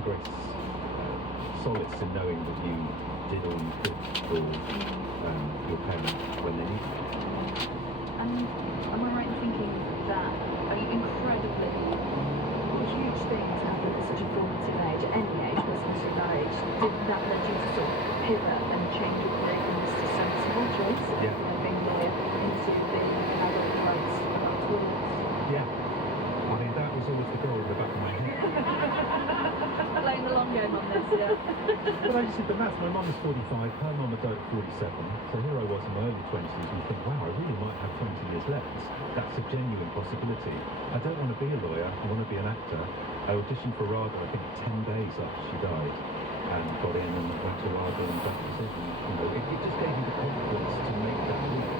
a great solace in knowing that you did all you could for your parents when they needed you. And am I right in thinking that incredibly huge things happen at such a formative age, at any age, but especially that age, did that lead you to sort of pivot and change your career from this sensible choice of being a lawyer into being an adult rights towards? Yeah. I mean, that was always the goal in the back of my head. Playing the long game on this, yeah. But I just did the maths. My mum was 45, her mum had died at 47. So here I was in my early 20s and you think, wow, I really might have 20 years left. That's a genuine possibility. I don't want to be a lawyer, I want to be an actor. I auditioned for RADA, I think 10 days after she died, and got in and went to RADA and that was it. You know, it just gave you the confidence to make that leap,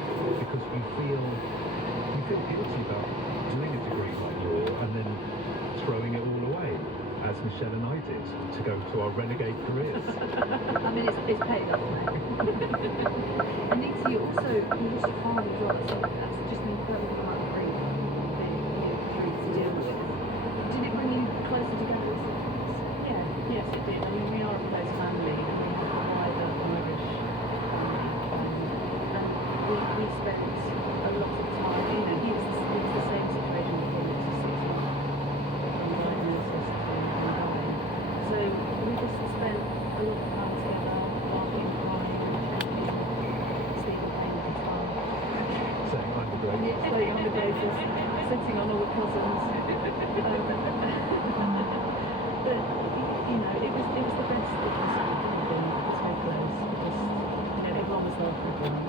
because you feel guilty about doing a degree like law and then throwing it all away, as Michelle and I did, to go to our renegade careers. I mean, it's paid off. And Nita, you lost your father as well, so that's just an incredible amount of grief through to deal with. Did it bring you closer together? Yes, it did. I mean, we are a close family, and we have a wider Irish family, and we spent a lot of time. You know, he was the same situation with him. It was a 6-month diagnosis and dying. So we just spent a lot of time together, laughing, crying, sleeping, playing guitar, Saying I'm the great. playing on the bases, sitting on all the cousins. But you know, it was the best that we could have been so close, because you know everyone was there for everyone.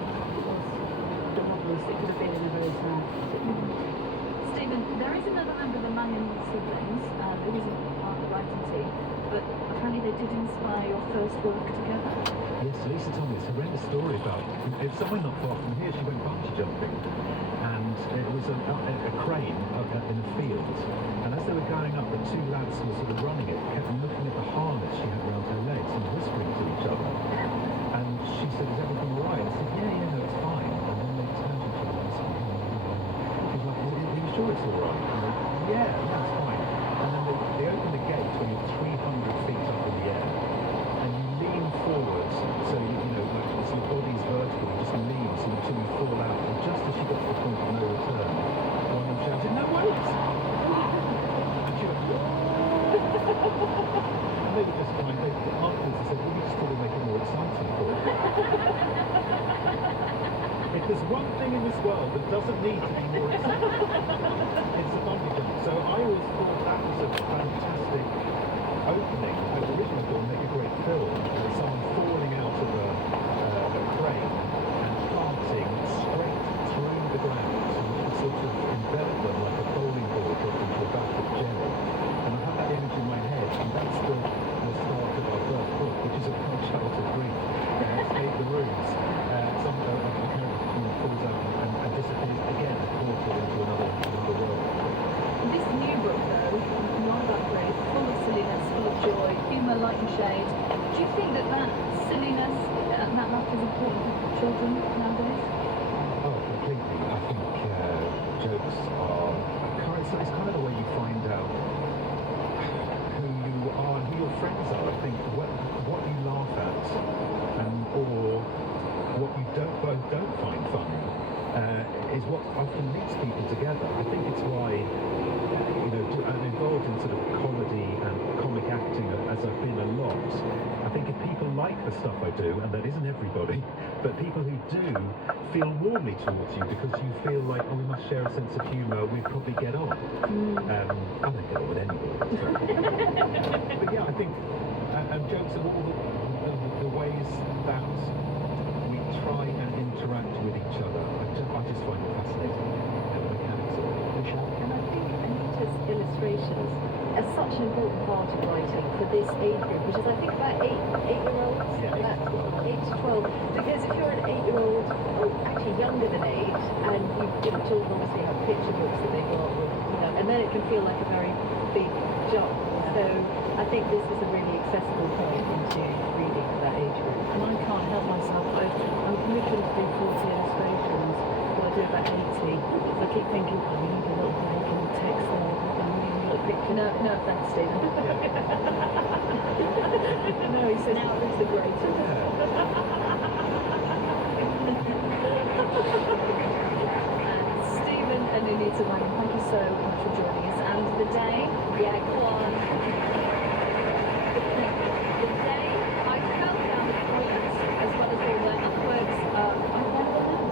It could have been in a very sad situation. Stephen, there is another member of the Mannion siblings who isn't part of the writing team, but apparently they did inspire your first work together. Yes, Lisa told me this horrendous story about, it's somewhere not far from here, she went bungee jumping, and it was a crane up in a field, and as they were going up, the two lads were sort of running it, kept looking at the harness she had around her legs and whispering to each other, and she said, is everything alright? I said, yeah, no, it's fine. And then they turned to each other and whispered, she was like, are you sure it's alright? And they, yeah, it's fine. And then they opened the gate when you're 300 feet up in the air, and you lean forward, so you know, like, so your body's vertical, you just lean until you fall out, and just as she got to the point of no return, one of them shouted, no, wait! And she went, what? And they were just fine. Afterwards they said, well, we just thought we'd make it more exciting for you. If there's one thing in this world that doesn't need to be more exciting, it's a bungee jump. So I always thought that was a fantastic opening. I originally thought make a great film, with someone falling out of a crane and planting straight through the ground, and sort of envelop them like a bowling ball dropped into a vat of jelly. And I have that image in my head, and that's the start of our first book, which is about childhood grief. Escape the Rooms. Some character falls out and disappears again, a portal into another world. This new book, though, not about grief, full of silliness, full of joy, humour, light and shade. Do you think that silliness and that laugh is important for children nowadays? Oh, completely. I think jokes are it's kind of the way you find out who you are and who your friends are. I think what you laugh at or what you both don't find funny is what often leads people together. I think it's why, you know, I'm involved in sort of comedy and comic acting as I've been a lot. I think if people like the stuff I do, and that isn't everybody, but people who do feel warmly towards you because you feel like, oh, we must share a sense of humour, we probably get on. I don't get on with anybody. But yeah, I think jokes are all the ways that we try and interact with each other. I just find it fascinating, the mechanics of it. Michelle? And I think Anita's illustrations are such an important part of writing for this age group, which is I think about eight-year-olds. Yeah, 8 to 12. 8 to 12. Because if you're an 8-year-old, or actually younger than 8, and children obviously have picture books that they got, and then it can feel like a very big jump. So I think this is a really accessible point into reading for that age group. And I can't help myself. I'm commissioned to do 40 illustrations, but I do about 80. So I keep thinking, oh, we need a little break in the text there, and we need a little picture. no offence, Stephen. No, he says now it's the greatest. And Stephen and Anita Langham, thank you so much for joining us. And the day, Yeah, go on. the day I fell down the points as well as all the artworks. I never know.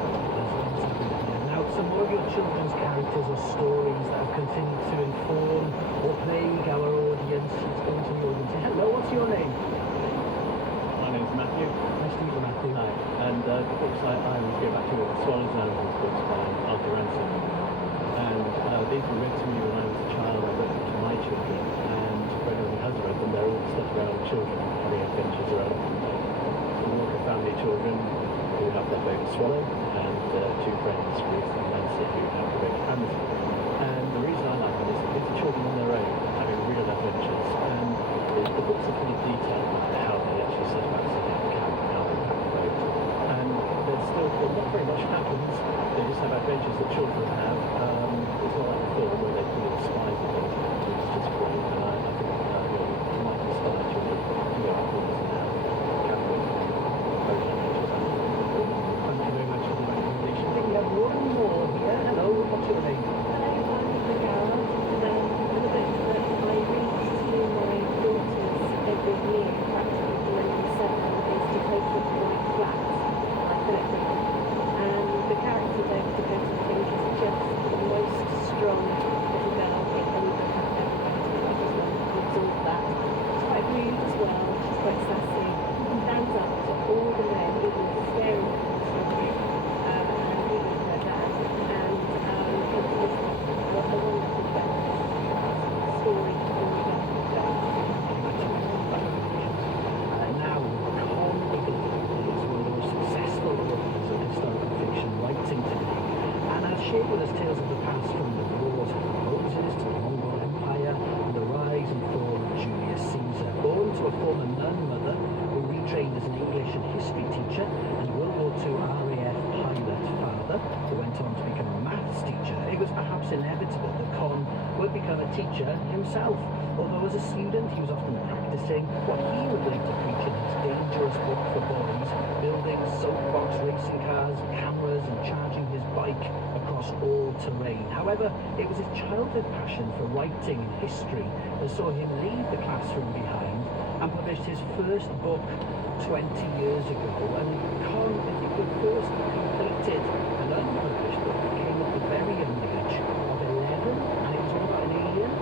Now, some more of your children's characters or stories that have continued to inform or plague our audience. Let's go into the audience. Hello, what's your name? My name's Matthew. Nice to meet you, Matthew. Hi. And the books I always go back to are the Swallows and Animals books by Arthur Ransom. And these were read to me when I was a child. I read them to my children. And when everyone has read them, they're all stuff around children having adventures around the Walker family children who have their favourite swallow and two friends, Ruth and Nancy, who have the favourite Amazon. And the reason I like them is that these are children on their own having real adventures. And the books are full of detail about how they actually set about setting up camp and how they pack the boat. And there's still not very much happens. They just have adventures that children have. It's not like a film where they put in spies and things. It's just great. And I think you might inspire children to go outdoors and have camping boat adventures. Thank you very much for the recommendation. I think we have one more here. Hello, what's your name? Hello, I'm the Garrett. The book that I read to my daughters every year, practically the level 7, is Dakota Boy Flats. I collect them. And the character there, Dakota Pink, is just the most strong little girl in any book I've ever read. I just want to absorb that. She's quite rude as well. She's quite sassy. Stands up to all the men, even staring at them strongly. And even her dad. And it's just what a wonderful story for all young Now, Con Wiggins is one of the most successful authors of historical fiction writing today, and has shared with us tales of the past from the wars of Moses to the Mongol Empire and the rise and fall of Julius Caesar. Born to a former nun mother who retrained as an English and history teacher, and World War II RAF pilot father who went on to become a maths teacher, it was perhaps inevitable that Con would become a teacher himself. Although as a student he was often practicing what he would later preach in his dangerous book for boys, building soapbox racing cars, cameras and charging his bike across all terrain. However, it was his childhood passion for writing and history that saw him leave the classroom behind and published his first book 20 years ago. And Con, I think the first completed and unpublished book came at the very young age of 11, and it was all about an alien.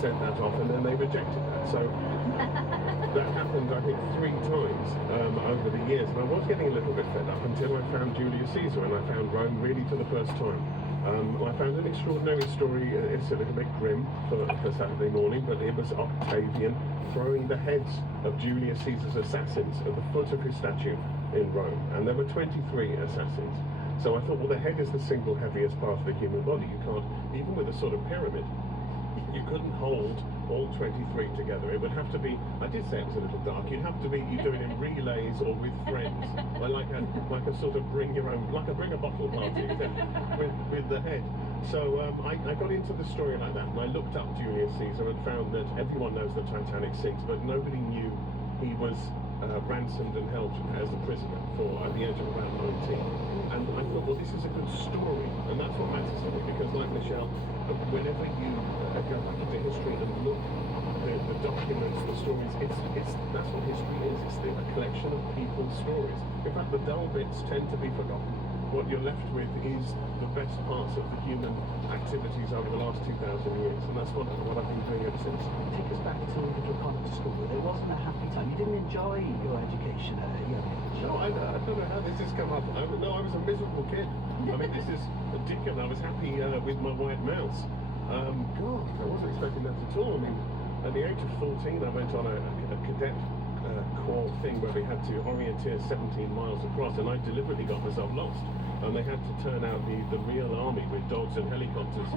Sent that off, and then they rejected that. So that happened, I think, 3 times over the years, and I was getting a little bit fed up until I found Julius Caesar, and I found Rome really for the first time. I found an extraordinary story. It's a little bit grim for Saturday morning, but it was Octavian throwing the heads of Julius Caesar's assassins at the foot of his statue in Rome, and there were 23 assassins. So I thought, well, the head is the single heaviest part of the human body. You can't, even with a sort of pyramid, you couldn't hold all 23 together. It would have to be, I did say it was a little dark, you'd have to be, you do it in relays or with friends, or like a sort of bring a bottle party, except with the head. So I got into the story like that, and I looked up Julius Caesar and found that everyone knows the Titanic sinks, but nobody knew he was ransomed and held as a prisoner at the age of about 19. And I thought, well, this is a good story, and that's what matters to me, because like Michelle, whenever you go back into history and look, the documents, the stories. It's that's what history is. It's a collection of people's stories. In fact, the dull bits tend to be forgotten. What you're left with is the best parts of the human activities over the last 2,000 years, and that's what I've been doing ever since. Take us back to Little Connacht School. It wasn't a happy time. You didn't enjoy your education at a young age. No, I don't know how this has come up. I was a miserable kid. I mean, this is ridiculous. I was happy with my white mouse. God, I wasn't expecting that at all. I mean, at the age of 14, I went on a cadet corps thing where we had to orienteer 17 miles across, and I deliberately got myself lost. And they had to turn out the real army with dogs and helicopters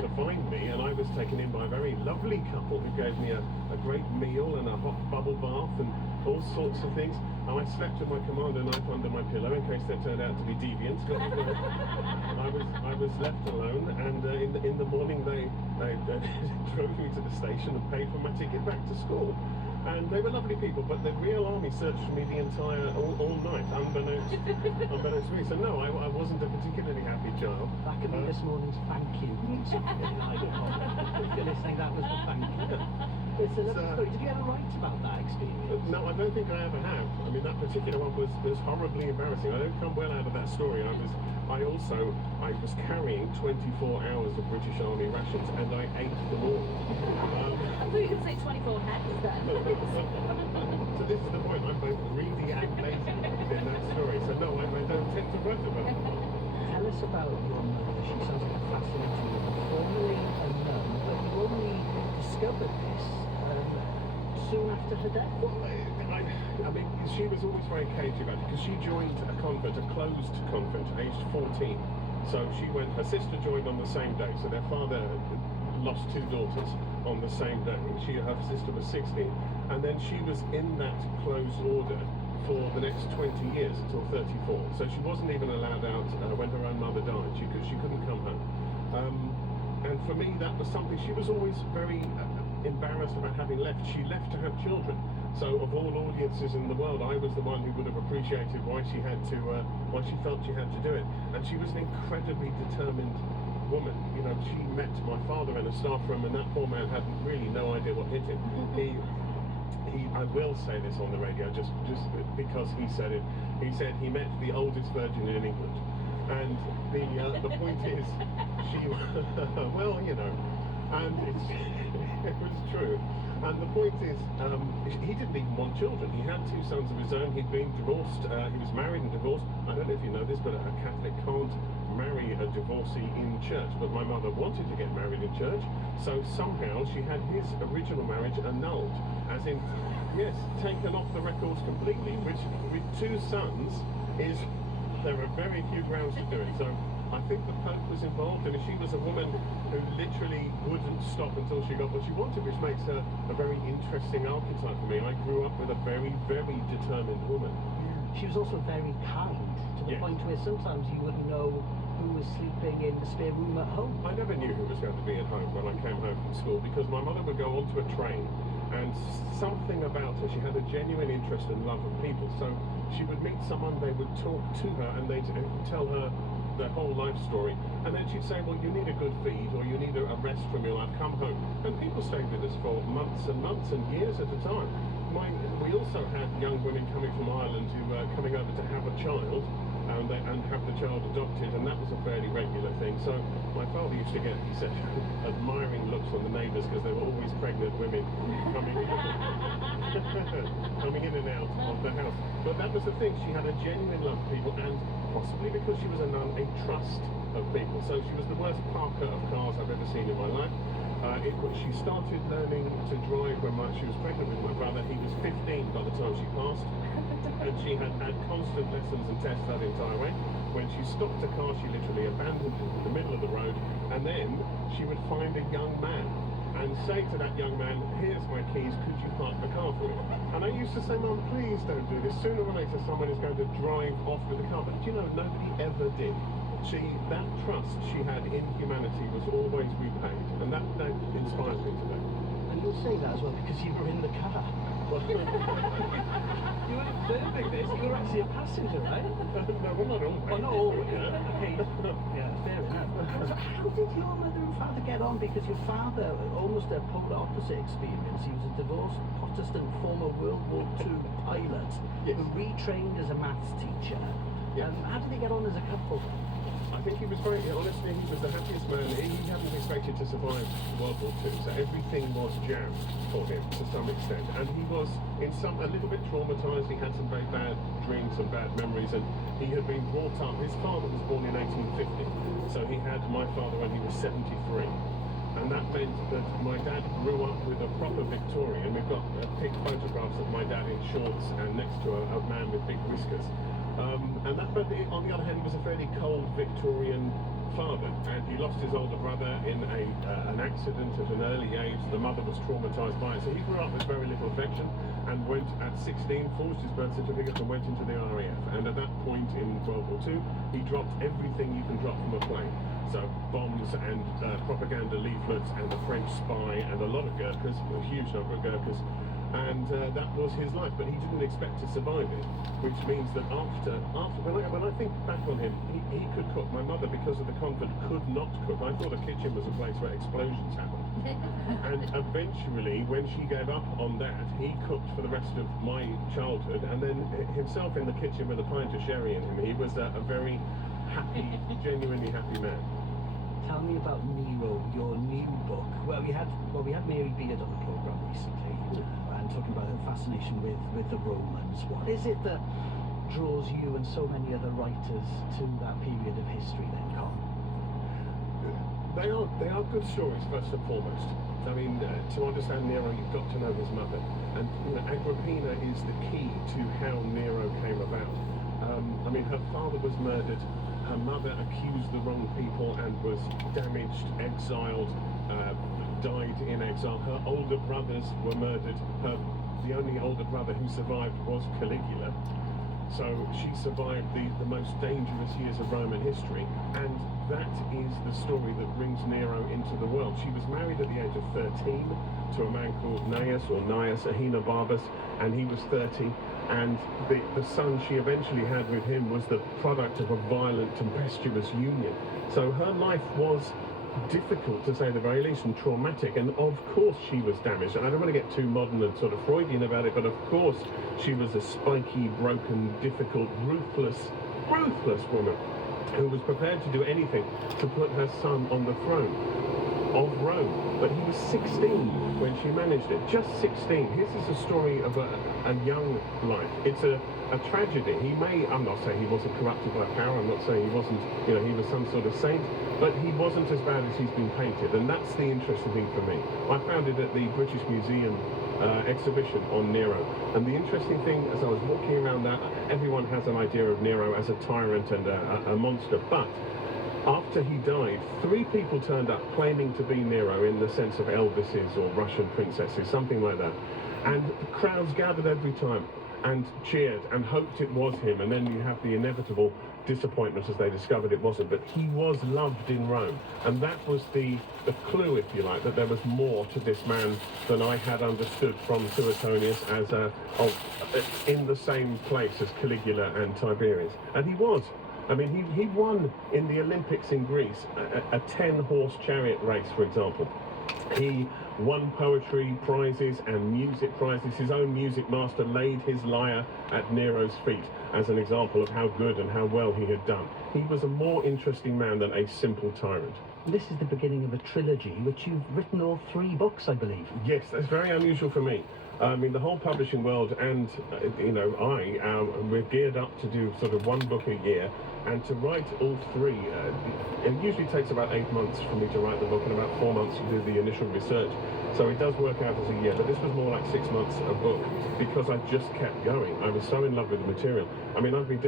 to find me. And I was taken in by a very lovely couple who gave me a great meal and a hot bubble bath and all sorts of things. And I slept with my commander knife under my pillow in case they turned out to be deviants. I was left alone, and in the morning they drove me to the station and paid for my ticket back to school. And they were lovely people, but the real army searched for me the entire all night, unbeknownst to me. So no, I wasn't a particularly happy child. That could be this morning's thank you. If you're listening, that was the thank you. It's a lovely story. Did you ever write about that experience? No, I don't think I ever have. I mean, that particular one was horribly embarrassing. I don't come well out of that story. I was carrying 24 hours of British Army rations, and I ate them all. I thought you were going to say 24 heads then. So this is the point. I'm both greedy and lazy in that story. So no, I don't tend to write about it. Tell us about your mother. She sounds like a fascinating woman. Formerly a nun, but you only discovered this soon after her death. Well, I mean, she was always very cagey about it because she joined a convent, a closed convent, aged 14. So her sister joined on the same day. So their father lost 2 daughters on the same day. Her sister was 16, and then she was in that closed order for the next 20 years until 34. So she wasn't even allowed out when her own mother died. She couldn't come home. And for me, that was something. She was always very embarrassed about having left. She left to have children. So of all audiences in the world, I was the one who would have appreciated why she felt she had to do it. And she was an incredibly determined woman. You know, she met my father in a staff room, and that poor man had really no idea what hit him. I will say this on the radio just because he said it. He said he met the oldest virgin in England. And the point is, she well, you know, and it was true. And the point is, he didn't even want children. He had 2 sons of his own. He'd been divorced. He was married and divorced. I don't know if you know this, but a Catholic can't marry a divorcee in church. But my mother wanted to get married in church, so somehow she had his original marriage annulled, as in, yes, taken off the records completely. Which, with 2 sons, there are very few grounds to do it. So I think the Pope was involved, and she was a woman who literally wouldn't stop until she got what she wanted, which makes her a very interesting archetype for me. I grew up with a very, very determined woman. She was also very kind, to the point where sometimes you wouldn't know who was sleeping in the spare room at home. I never knew who was going to be at home when I came home from school, because my mother would go onto a train, and something about her, she had a genuine interest and love of people. So she would meet someone, they would talk to her, and they'd tell her their whole life story, and then she'd say, well, you need a good feed, or you need a rest from your life, come home. And people stayed with us for months and months and years at a time. We also had young women coming from Ireland who were coming over to have a child, and have the child adopted, and that was a fairly regular thing. So my father used to get, he said, admiring looks from the neighbours, because there were always pregnant women coming in and out of the house. But that was the thing, she had a genuine love for people, and possibly because she was a nun, a trust of people. So she was the worst parker of cars I've ever seen in my life. She started learning to drive when she was pregnant with my brother. He was 15 by the time she passed, and she had constant lessons and tests that entire way. When she stopped a car, she literally abandoned it in the middle of the road, and then she would find a young man and say to that young man, here's my keys, could you park the car for me? And I used to say, Mum, please don't do this. Sooner or later someone is going to drive off with the car. But you know, nobody ever did. That trust she had in humanity was always repaid, and that inspires me today. And you'll say that as well because you were in the car. You were perfect this. You're actually a passenger, right? No, well, not always. Oh, not always. Okay. Yeah, fair enough. So how did your mother and father get on? Because your father, almost a polar opposite experience. He was a divorced Protestant former World War II pilot Yes. who retrained as a maths teacher. Yes. How did they get on as a couple? I think he was very, honestly, he was the happiest man. He hadn't expected to survive World War II, so everything was jammed for him to some extent. And he was a little bit traumatized. He had some very bad dreams and bad memories, and he had been brought up. His father was born in 1850, so he had my father when he was 73. And that meant that my dad grew up with a proper Victorian. We've got picked photographs of my dad in shorts and next to a man with big whiskers. And that, but on the other hand, he was a fairly cold Victorian father, and he lost his older brother in an accident at an early age. The mother was traumatized by it, so he grew up with very little affection, and went at 16, forged his birth certificate and went into the RAF. And at that point in World War II, he dropped everything you can drop from a plane. So bombs and propaganda leaflets and a French spy and a lot of Gurkhas, a huge number of Gurkhas. And that was his life, but he didn't expect to survive it, which means that after when I think back on him, he could cook. My mother, because of the convent, could not cook. I thought a kitchen was a place where explosions happened. And eventually, when she gave up on that, he cooked for the rest of my childhood, and then himself in the kitchen with a pint of sherry in him. He was a very happy, genuinely happy man. Tell me about Nero, your new book. Well, we had Mary Beard on the programme recently, and talking about her fascination with the Romans. What is it that draws you and so many other writers to that period of history then, Con? They are good stories first and foremost. I mean, to understand Nero, you've got to know his mother, and Agrippina is the key to how Nero came about. I mean, her father was murdered. Her mother accused the wrong people and was damaged, exiled, died in exile. Her older brothers were murdered. The only older brother who survived was Caligula. So she survived the most dangerous years of Roman history, and that is the story that brings Nero into the world. She was married at the age of 13 to a man called Gnaeus, or Gnaeus Ahenobarbus, and he was 30. And the son she eventually had with him was the product of a violent, tempestuous union. So her life was difficult, to say the very least, and traumatic, and of course she was damaged. And I don't want to get too modern and sort of Freudian about it, but of course she was a spiky, broken, difficult, ruthless woman who was prepared to do anything to put her son on the throne of Rome. But he was 16 when she managed it, just 16. His is a story of a young life. It's a tragedy. I'm not saying he wasn't corrupted by power, I'm not saying he wasn't, he was some sort of saint, but he wasn't as bad as he's been painted, and that's the interesting thing for me. I found it at the British Museum exhibition on Nero, and the interesting thing, as I was walking around that, everyone has an idea of Nero as a tyrant and a monster, but after he died, 3 people turned up claiming to be Nero in the sense of Elvises or Russian princesses, something like that. And crowds gathered every time and cheered and hoped it was him. And then you have the inevitable disappointment as they discovered it wasn't. But he was loved in Rome. And that was the clue, if you like, that there was more to this man than I had understood from Suetonius as in the same place as Caligula and Tiberius. And he was. I mean, he won in the Olympics in Greece a 10-horse chariot race, for example. He won poetry prizes and music prizes. His own music master laid his lyre at Nero's feet as an example of how good and how well he had done. He was a more interesting man than a simple tyrant. This is the beginning of a trilogy, which you've written all 3 books, I believe. Yes, that's very unusual for me. I mean, the whole publishing world and, we're geared up to do sort of 1 book a year, and to write all 3, it usually takes about 8 months for me to write the book, and about 4 months to do the initial research. So it does work out as a year, but this was more like 6 months a book, because I just kept going. I was so in love with the material. I mean, I've been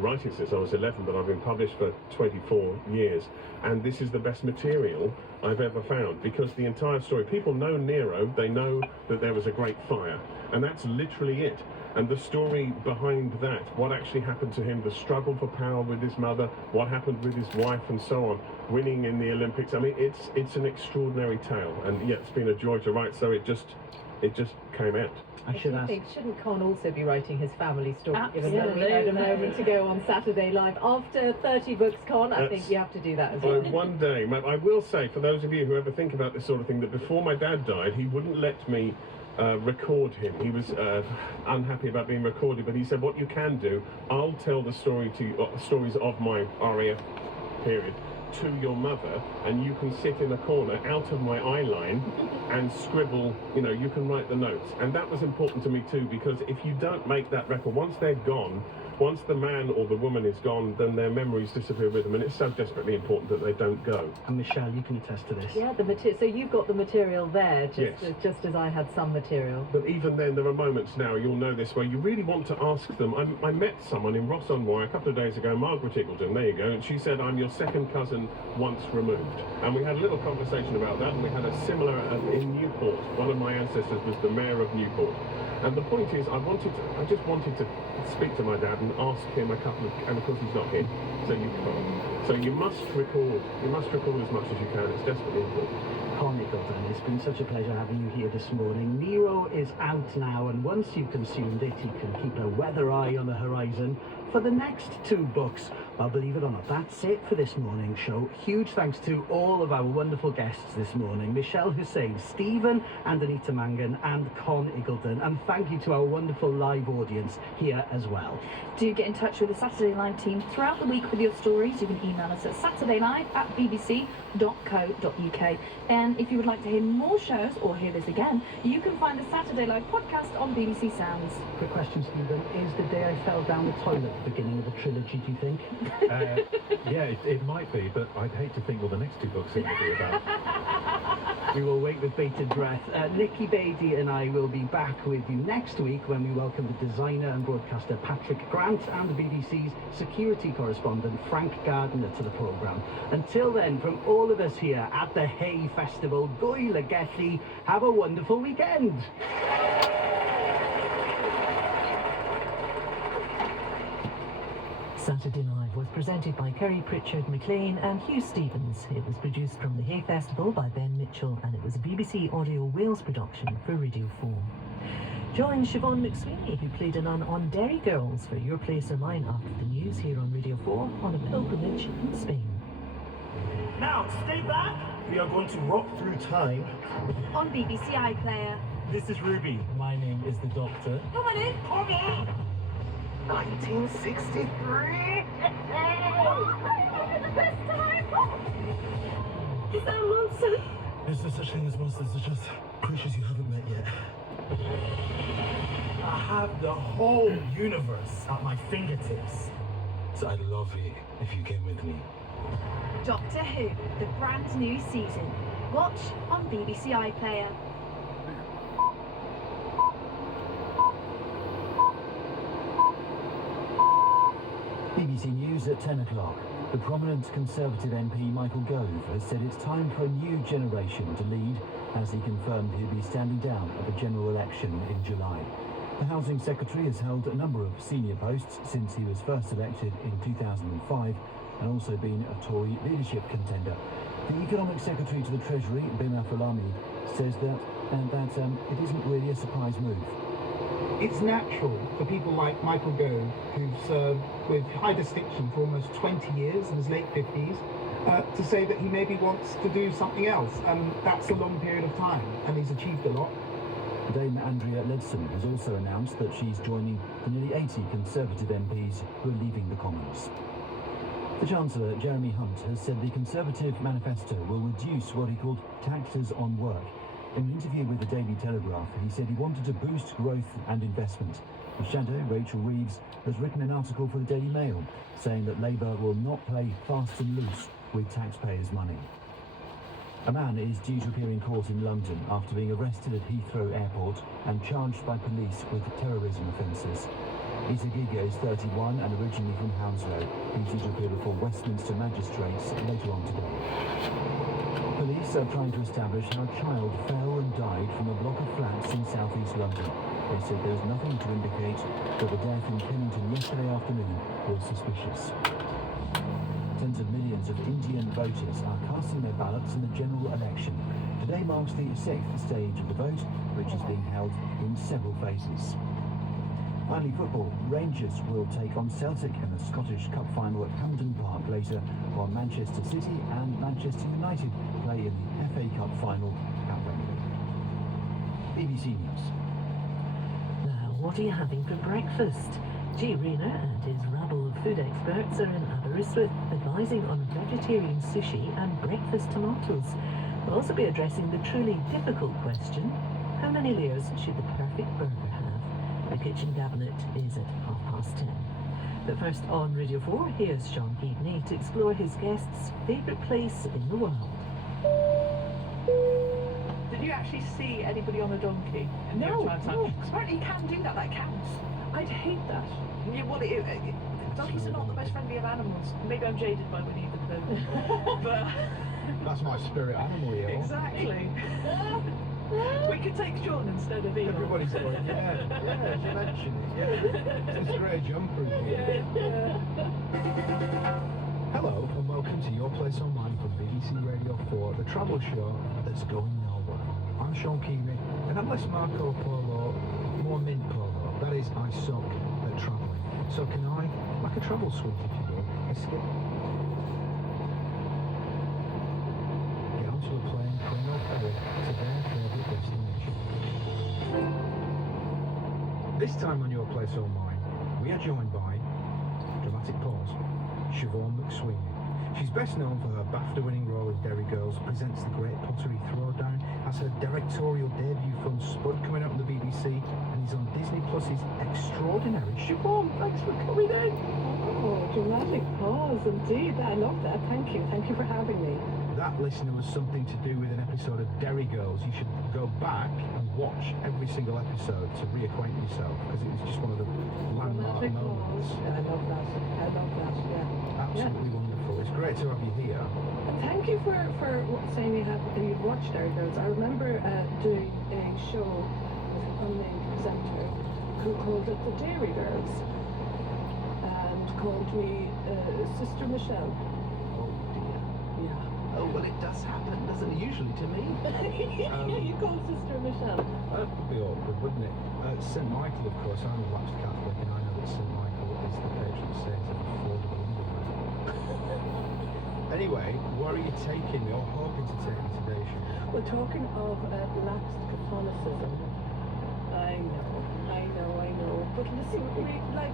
writing since I was 11, but I've been published for 24 years, and this is the best material I've ever found, because the entire story, people know Nero, they know that there was a great fire, and that's literally it. And the story behind that, what actually happened to him, the struggle for power with his mother, what happened with his wife and so on, winning in the Olympics. I mean, it's an extraordinary tale, and yeah, it's been a joy to write, so it just it just came out. I should ask. Shouldn't Con also be writing his family story, given that we Absolutely. had a moment ago on Saturday Live? After 30 books, Con, I think That's- you have to do that as Well, well. one day, I will say, for those of you who ever think about this sort of thing, that before my dad died, he wouldn't let me record him. He was unhappy about being recorded, but he said, what you can do, I'll tell the stories of my RAF period to your mother, and you can sit in a corner out of my eye line and scribble, you can write the notes. And that was important to me too, because if you don't make that record, once they're gone, once the man or the woman is gone, then their memories disappear with them, and it's so desperately important that they don't go. And Michelle, you can attest to this. Yeah, the material. So you've got the material there, Yes. just as I had some material. But even then, there are moments now, you'll know this, where you really want to ask them. I met someone in Ross-on-Wye a couple of days ago, Margaret Eagleton, there you go, and she said, I'm your second cousin once removed. And we had a little conversation about that, and we had a similar in Newport. One of my ancestors was the mayor of Newport. And the point is, I just wanted to speak to my dad and ask him a couple of, and of course he's not here, so you can't. So you must record as much as you can, it's desperately important. Con Eagleton, it's been such a pleasure having you here this morning. Nero is out now, and once you've consumed it, you can keep a weather eye on the horizon for the next 2 books. Well, believe it or not, that's it for this morning's show. Huge thanks to all of our wonderful guests this morning, Michelle Hussain, Stephen and Anita Mangan, and Con Eagleton. And thank you to our wonderful live audience here as well. Do get in touch with the Saturday Live team throughout the week with your stories. You can email us at saturdaylive@bbc.co.uk. And if you would like to hear more shows or hear this again, you can find the Saturday Live podcast on BBC Sounds. Quick question, Stephen. Is The Day I Fell Down the Toilet the beginning of a trilogy, do you think? Yeah, it might be, but I'd hate to think what the next 2 books are going to be about. We will wait with bated breath. Nikki Beatty and I will be back with you next week when we welcome the designer and broadcaster Patrick Grant and the BBC's security correspondent Frank Gardner to the programme. Until then, from all of us here at the Hay Festival, Goy Lagethi, have a wonderful weekend. Saturday Live was presented by Kerry Pritchard McLean and Hugh Stevens. It was produced from the Hay Festival by Ben Mitchell, and it was a BBC Audio Wales production for Radio 4. Join Siobhan McSweeney, who played a nun on Derry Girls, for your place or mine after the news here on Radio 4 on a pilgrimage in Spain. Now, stay back. We are going to rock through time. On BBC iPlayer. This is Ruby. My name is the Doctor. Come on in. Come on! 1963! The best time. Is that a monster? There's no such thing as monsters, they're just creatures you haven't met yet. I have the whole universe at my fingertips. So I'd love it if you came with me. Doctor Who, the brand new season. Watch on BBC iPlayer. BBC News at 10 o'clock. The prominent Conservative MP Michael Gove has said it's time for a new generation to lead, as he confirmed he'll be standing down at the general election in July. The Housing Secretary has held a number of senior posts since he was first elected in 2005, and also been a Tory leadership contender. The Economic Secretary to the Treasury, Bima Falami, says that it isn't really a surprise move. It's natural for people like Michael Gove, who've served with high distinction for almost 20 years in his late 50s, to say that he maybe wants to do something else. That's a long period of time, and he's achieved a lot. Dame Andrea Leadsom has also announced that she's joining the nearly 80 Conservative MPs who are leaving the Commons. The Chancellor, Jeremy Hunt, has said the Conservative manifesto will reduce what he called taxes on work. In an interview with the Daily Telegraph, he said he wanted to boost growth and investment. The shadow, Rachel Reeves, has written an article for the Daily Mail saying that Labour will not play fast and loose with taxpayers' money. A man is due to appear in court in London after being arrested at Heathrow Airport and charged by police with terrorism offences. Issa Giga is 31 and originally from Hounslow. He's due to appear before Westminster magistrates later on today. Police are trying to establish how a child fell and died from a block of flats in southeast London. They said there was nothing to indicate that the death in Kennington yesterday afternoon was suspicious. Tens of millions of Indian voters are casting their ballots in the general election. Today marks the 6th stage of the vote, which is being held in several phases. Finally, football. Rangers will take on Celtic in the Scottish Cup final at Hampden Park later, while Manchester City and Manchester United play in the FA Cup final at Wembley. BBC News. Now, what are you having for breakfast? G. Rayner and his rabble of food experts are in Aberystwyth advising on vegetarian sushi and breakfast tomatoes. We'll also be addressing the truly difficult question, how many layers should the perfect burger have? The kitchen cabinet is at 10:30. But first on Radio 4, here's Sean Keaveney to explore his guest's favourite place in the world. Did you actually see anybody on a donkey in the No, time? no. Because apparently you can do that. That counts. I'd hate that. Yeah, well, donkeys are not the most friendly of animals. Maybe I'm jaded by Winnie the Pooh, but That's my spirit animal, yeah. exactly. We could take Sean instead of Elon. Everybody's going, yeah, you mentioned it, yeah. It's a great jumper, Yeah. Hello, and welcome to Your Place Online from BBC Radio 4, the travel show that's going nowhere. I'm Sean Keaveney, and I'm less Marco Polo, more Mint Polo. That is, I suck at travelling. So can I, like a travel suite if you will, escape? Get onto a plane, train or ferry to their favourite destination. This time on Your Place Online, we are joined by, dramatic pause, Siobhan McSweeney. She's best known for her BAFTA-winning role in Derry Girls, presents The Great Pottery Throwdown, has her directorial debut film Spud coming out on the BBC, and is on Disney Plus's Extraordinary. Siobhan, thanks for coming in. Oh, dramatic pause, indeed. I love that. Thank you. Thank you for having me. That, listener, was something to do with an episode of Derry Girls. You should go back and watch every single episode to reacquaint yourself, because it was just one of the landmark Dramatic moments. pause. I love that. I love that, yeah. Absolutely wonderful. It's great to have you here. And thank you for saying you'd watched Derry Girls. I remember doing a show with an unnamed presenter who called it The Dairy Girls and called me Sister Michelle. Oh dear. Yeah. Oh, well, it does happen, doesn't it? Usually to me. You call Sister Michelle. That would be awkward, wouldn't it? St. Michael, of course, I'm a lapsed Catholic, and I know that St. Michael is the patron saint of affordable underwear. Anyway, where are you taking me, or hoping to take me today, Siobhan? We're talking of lapsed Catholicism. I know. But listen,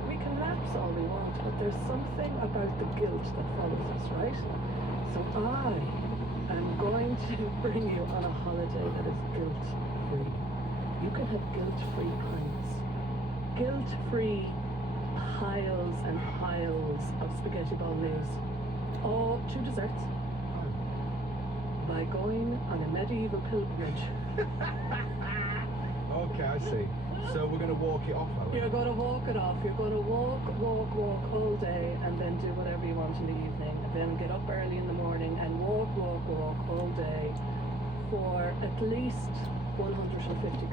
we can lapse all we want, but there's something about the guilt that follows us, right? So I am going to bring you on a holiday that is guilt-free. You can have guilt-free pints. Guilt-free piles and piles of spaghetti bolognese. Or 2 desserts. By going on a medieval pilgrimage. Okay, I see. So we're going to walk it off, are we? You're going to walk it off. You're going to walk all day and then do whatever you want in the evening. And then get up early in the morning and walk all day for at least 150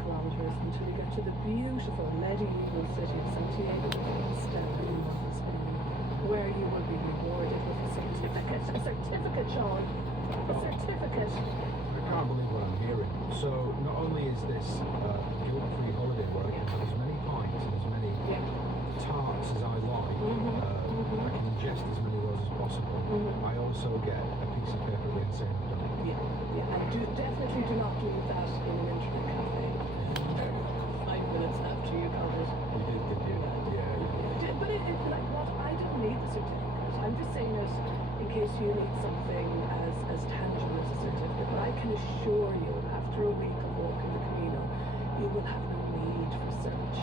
kilometres until you get to the beautiful medieval city of Santiago de Compostela in northern Spain, where you will be rewarded with a certificate. A certificate, Sean. A certificate. I can't believe what I'm hearing. So not only is this a guilt-free holiday where I can have as many pints and as many tarts as I like, I can ingest as many of those as possible, I also get a piece of paper again saying I've done it. Yeah. And definitely do not leave that in an internet cafe. 5 minutes after you got it. You did, did you? Yeah. But like what? I don't need the certificate. I'm just saying it in case you need something as tangible as a certificate. But I can assure you, after a week of walking the Camino, you will have no need for such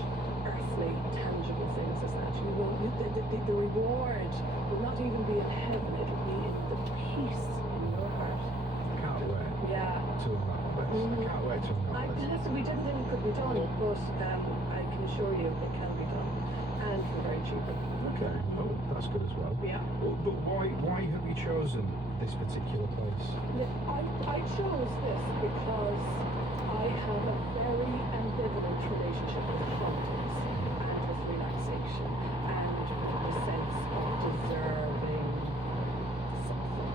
earthly, tangible things as that. You will. The reward will not even be in heaven. It will be in the peace in your heart. Can't wait Yeah. to unravel this. I can't wait to unravel this. Listen, we didn't think it could be done, but I can assure you it can be done, and for very cheap. Okay, oh, that's good as well. Yeah. Well, but why have you chosen this particular place? I chose this because I have a very ambivalent relationship with holidays and with relaxation and with the sense of deserving something.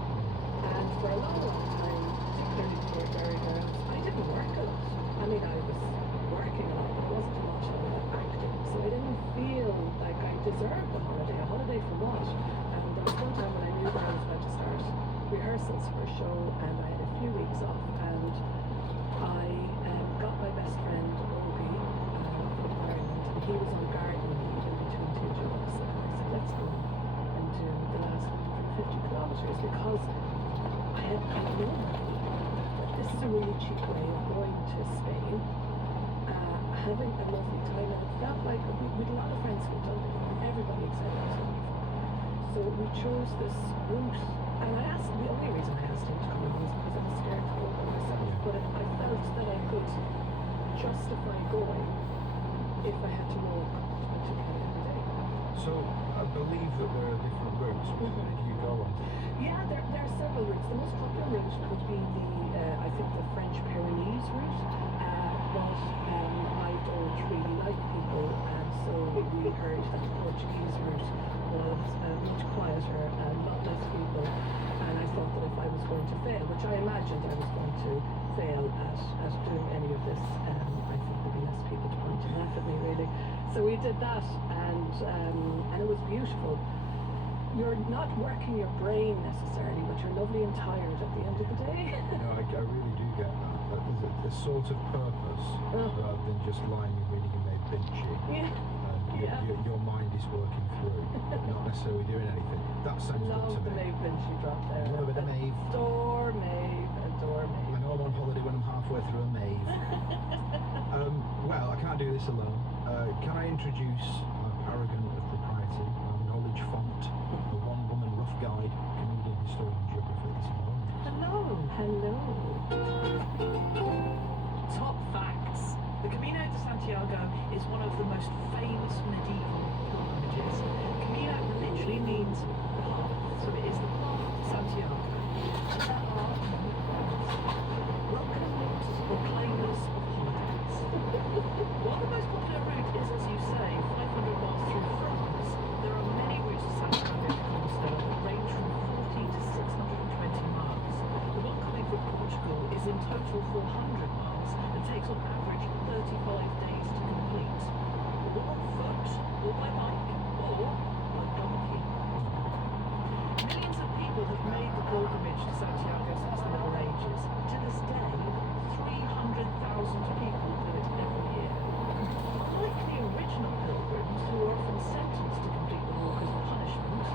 And for a long time, particularly before Derry Girls, I didn't work a lot. I mean, I was deserve a holiday. A holiday for what? And there was one time when I knew that I was about to start rehearsals for a show, and I had a few weeks off, and I got my best friend Ogie from Ireland, and he was on garden leave in between two jobs, and I said, let's go and do the last 150 kilometres, because I had no money. This is a really cheap way of going to Spain, having a lovely time, and it felt like we had a lot of friends who had done it, and everybody excited us to leave. So we chose this route, and I asked, the only reason I asked him to come was because I was scared to go by myself, but I felt that I could justify going if I had to walk 20 k every day. So I believe that there are different routes. Which one did you go on? Yeah, there are several routes. The most popular route could be I think the French Pyrenees route, but I don't really like people, and so we heard that the Portuguese route was much quieter and lot less people, and I thought that if I was going to fail, which I imagined I was going to fail at doing any of this, I think there'd be less people to point and laugh at me really. So we did that, and it was beautiful. You're not working your brain necessarily, but you're lovely and tired at the end of the day. No, I really do get that. But there's a sort of purpose rather than just lying and reading a Maeve Binchy. Yeah. And your mind is working through, not necessarily doing anything. That sounds good Love to the me. Maeve Binchy drop there. Love a bit of Maeve. Adore Maeve, adore Maeve. I know I'm on holiday when I'm halfway through a Maeve. Well, I can't do this alone. Can I introduce our paragon of propriety, our knowledge font, the one-woman rough guide, comedian, historian, and geographer this morning? Hello. Hello. Top facts. The Camino de Santiago is one of the most famous medieval pilgrimages. Camino literally means path, so it is the path to Santiago. There are many roads. Welcomers or claimers of holidays. While the most popular route is, as you say, 500 miles through France, there are many routes to Santiago de Compostela that range from 40 to 620 miles. The one coming from Portugal is in total 400 miles and takes on average 35 days to complete. Or on foot, or by bike, or by donkey. Millions of people have made the pilgrimage to Santiago since the Middle Ages. To this day, 300,000 people do it every year. Unlike the original pilgrims, who are often sentenced to complete the walk as a punishment,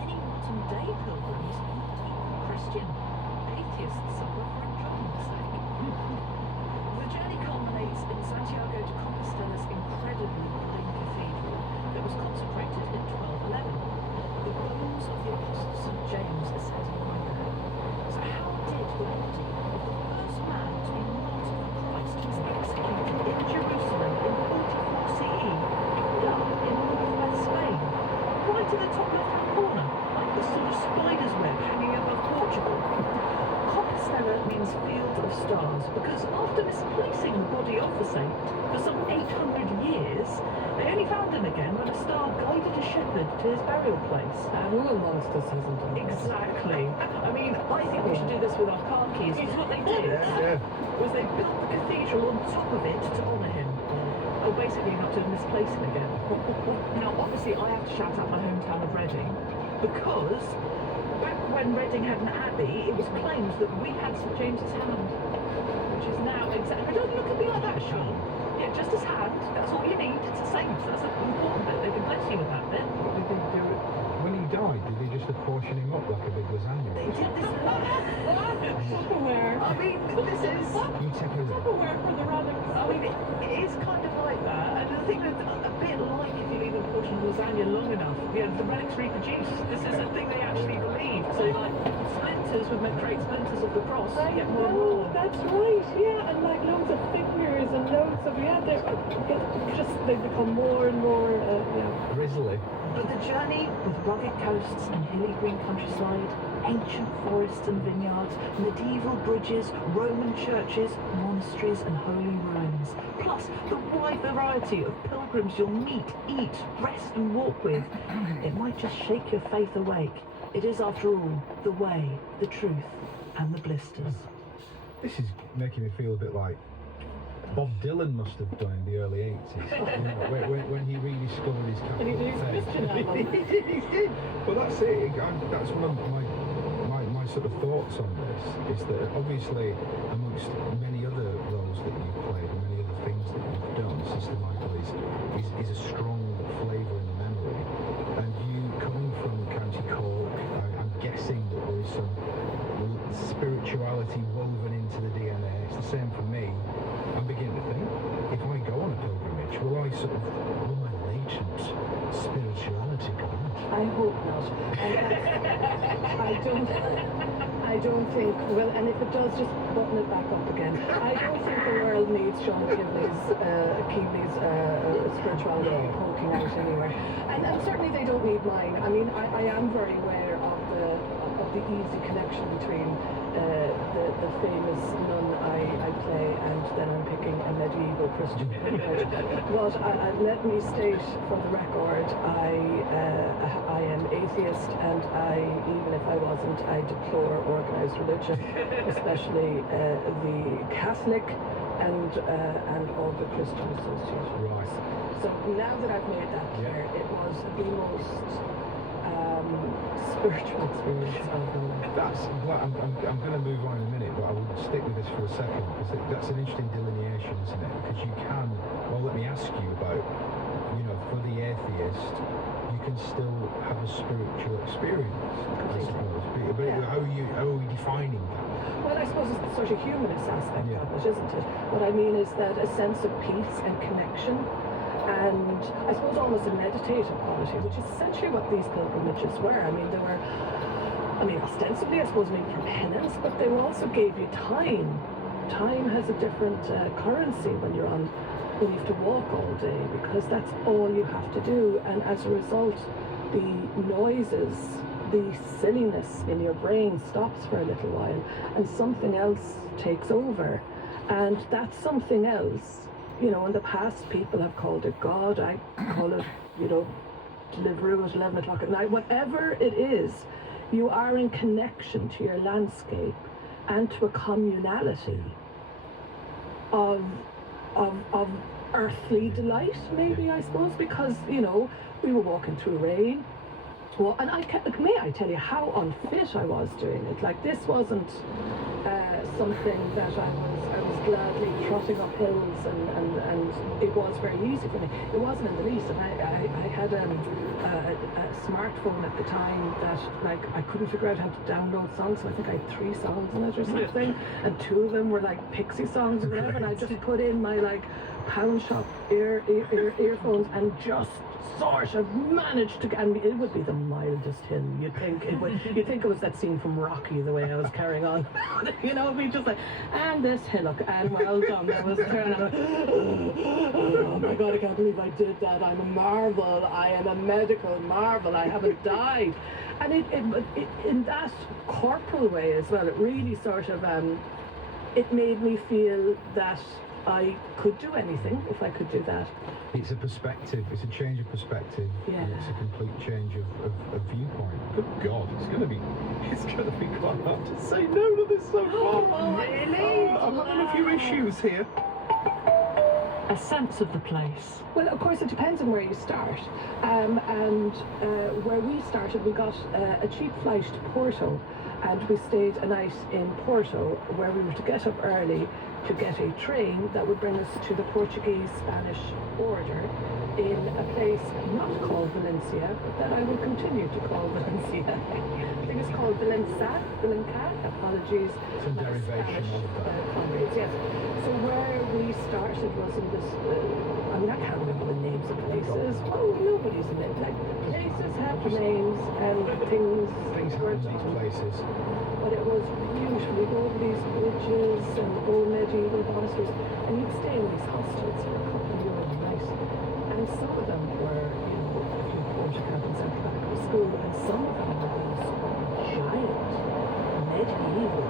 many modern-day pilgrims, not even Christian, atheists suffer for enjoyment's sake. The journey culminates in Santiago de Compostela's incredibly plain cathedral that was consecrated in 1211. The bones of the Apostle St. James are set right there. So how did the body of the first man to be martyred for Christ who was executed in Jerusalem in 44 CE end up in northwest Spain? Right in the top left-hand corner, like the sort of spider's web hanging above Portugal. Compostela means field of stars because after misplacing the body of the saint for some 800 years, they only found him again when a star guided a shepherd to his burial place. And who amongst us hasn't done this? Exactly. I mean, I think we should do this with our car keys, because what they did was they built the cathedral on top of it to honour him. Oh, basically not to misplace him again. Now, obviously, I have to shout out my hometown of Reading, because back when Reading had an abbey, it was claimed that we had St James's hand, which is now exactly. Don't look at me like that, Sean. Yeah, just his hand. That's all you need. It's a saint. That's the important bit. They can bless you with that bit. What did they do? When he died, did they just apportion him up like a big lasagna? They did this. Tupperware. I mean, this is. You take a look. Tupperware for the relics. I mean, it is kind of like that. And the thing is, a bit like if you leave a portion of lasagna long enough, the relics reproduce. This is a thing they actually believe. So, like, splinters would make great splinters of the cross. I You get more and know, more. that's right, yeah, and like loads of figures and loads of, they become more and more, yeah. Grizzly. But the journey with rugged coasts and hilly green countryside, ancient forests and vineyards, medieval bridges, Roman churches, monasteries and holy ruins, plus the wide variety of pilgrims you'll meet, eat, rest and walk with, it might just shake your faith awake. It is, after all, the way, the truth and the blisters. This is making me feel a bit like Bob Dylan must have done in the early 80s. You know, when he rediscovered his And he should have them. He did. Well, that's it. That's one of my sort of thoughts on this, is that obviously amongst many other roles that you've played and many other things that you've done, Sister Michael is a strong flavour in the memory. And you coming from County Cork, I'm guessing that there is some spirituality woven into the DNA. It's the same for me. I'm beginning to think, if I go on a pilgrimage, will my latent spirituality come out? I hope not. I don't think, well, and if it does, just button it back up again. I don't think the world needs Sean Keaveney's spirituality poking out anywhere. And certainly they don't need mine. I mean, I am very aware of the easy connection between the famous nun I play, and then I'm picking a medieval Christian pilgrimage. But let me state for the record, I am atheist, and even if I wasn't, I deplore organised religion, especially the Catholic and all the Christian associations. Right. So now that I've made that clear, it was the most spiritual experience of my life. I'm going to move on in a minute, but I will stick with this for a second, because that's an interesting delineation, isn't it? Because you can, well, let me ask you about, for the atheist, you can still have a spiritual experience, I suppose. But how are we defining that? Well, I suppose it's the sort of humanist aspect of it, isn't it? What I mean is that a sense of peace and connection, and I suppose almost a meditative quality, which is essentially what these pilgrimages were. I mean, they were, ostensibly, I suppose, maybe for penance, but they also gave you time. Time has a different currency when you have to walk all day, because that's all you have to do. And as a result, the noises, the silliness in your brain stops for a little while, and something else takes over. And that something else, in the past, people have called it God. I call it, Deliveroo at 11 o'clock at night. Whatever it is, you are in connection to your landscape and to a communality of earthly delight, maybe, I suppose, because, we were walking through rain. Well, and may I tell you how unfit I was doing it? Like, this wasn't something that I was gladly trotting up hills, and it was very easy for me. It wasn't in the least, and I had a smartphone at the time that, like, I couldn't figure out how to download songs, so I think I had 3 songs in it or something, and 2 of them were like Pixie songs or whatever, and I just put in my like pound shop earphones and just sort of managed to, and it would be the mildest hill. You'd think it was that scene from Rocky, the way I was carrying on. It'd be just like, and this hillock, and well done. There was a turn, and oh my God, I can't believe I did that. I'm a marvel. I am a medical marvel. I haven't died. And it in that corporal way as well, it really sort of, it made me feel that I could do anything if I could do that. It's a perspective, it's a change of perspective, and it's a complete change of viewpoint. Good God, it's going to be quite hard to say no to this so far. Oh, really? I'm having a few issues here. A sense of the place. Well, of course, it depends on where you start. And where we started, we got a cheap flight to Porto, and we stayed a night in Porto, where we were to get up early to get a train that would bring us to the Portuguese-Spanish border in a place not called Valencia, but that I will continue to call Valencia. I think it's called Valença. Apologies. It's a derivation of that. Comrades, yes. So where we started was in this, I can't remember the names of places. Oh, nobody's in it. Like, places have names and things happen in these places. But it was beautiful. We'd go over these bridges and old medieval monasteries, and you'd stay in these hostels for a couple of euros a night. And some of them were, a few quarter camp and central back of school, and some of them were these giant medieval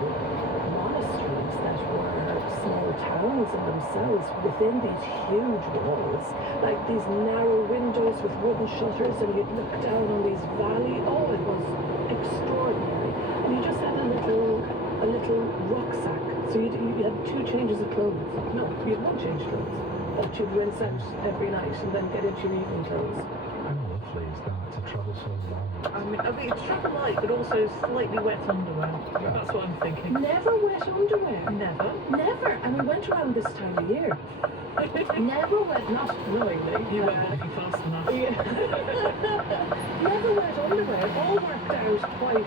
monasteries that were small towns in themselves within these huge walls, like these narrow windows with wooden shutters, and you'd look down on these valleys. Oh, it was extraordinary. And you just had a little rucksack, so you had 2 changes of clothes. No, you had 1 change of clothes, but you'd rinse out every night and then get into your evening clothes. Oh, honestly, is that to travel so long? I mean, it's travel light, but also slightly wet underwear. That's what I'm thinking. Never wet underwear. Never. Never. And we went around this time of year. Never wet, not knowingly. You were looking fast enough. Yeah. Never wet underwear. All worked out quite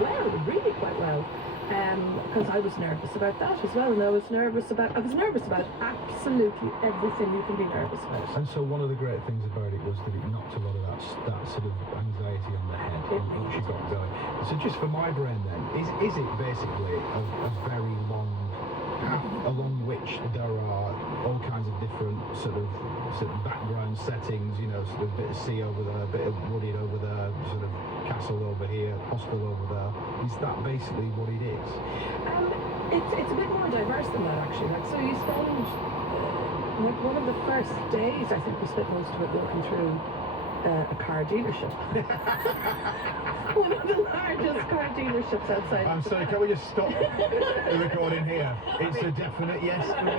well, really quite well. Because I was nervous about that as well, and I was nervous about absolutely everything you can be nervous about. And so one of the great things about it was that it knocked a lot of that sort of anxiety on the head once you got going. So just for my brain then, is it basically a very long path along which there are all kinds of different sort of background settings, you know, sort of bit of sea over there, a bit of wooded over there, sort of castle over here, hostel over there. Is that basically what it is? It's a bit more diverse than that actually. Like, so you spend like one of the first days, I think we spent most of it walking through a car dealership. One of the largest car dealerships outside. I'm sorry, can we just stop the recording here? It's a definite yes for me.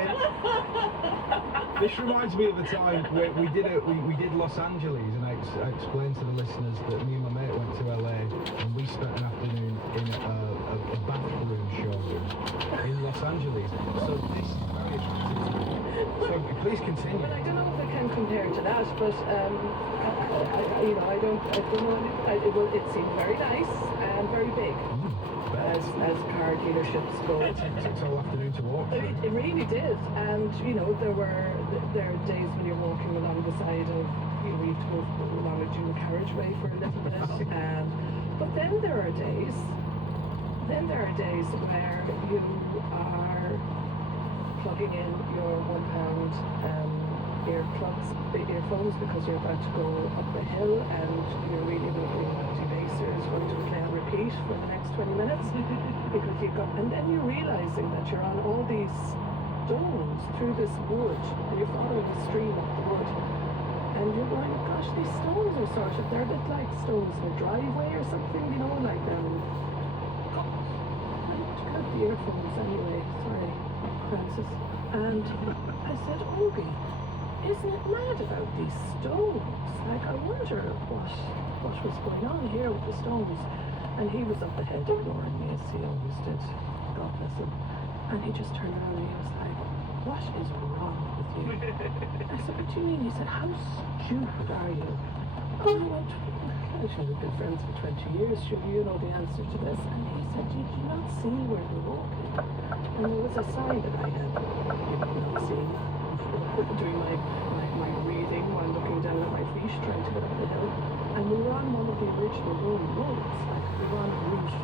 This reminds me of the time where we did Los Angeles, and I explained to the listeners that me and my mate went to LA and we spent an afternoon in a bathroom showroom in Los Angeles. So this is very attractive. So please continue. But I don't know if I can compare to that, but I don't know. It seemed very nice and very big. As car dealerships go. It takes all afternoon to walk. It really did, and there are days when you're walking along the side of, we have to go along a dual carriageway for a little bit, but then there are days where you are plugging in your earphones because you're about to go up a hill and you're really hoping that your baser is going to play on repeat for the next 20 minutes because and then you're realizing that you're on all these stones through this wood and you're following the stream of the wood and you're going, gosh, these stones are they're a bit like stones in a driveway or something, like cut the earphones anyway, sorry, Francis. And I said, Ogie, isn't it mad about these stones? Like, I wonder what was going on here with the stones. And he was up ahead ignoring me as he always did. God bless him. And he just turned around and he was like, what is wrong with you? I said, what do you mean? He said, how stupid are you? And I went, actually, we've been friends for 20 years, sure, you know the answer to this. And he said, did you not see where we're walking? And there was a sign that I had not seen. Doing my reading while looking down at my feet, trying to get up the hill. And we were on one of the original Roman roads. Like, we were on Route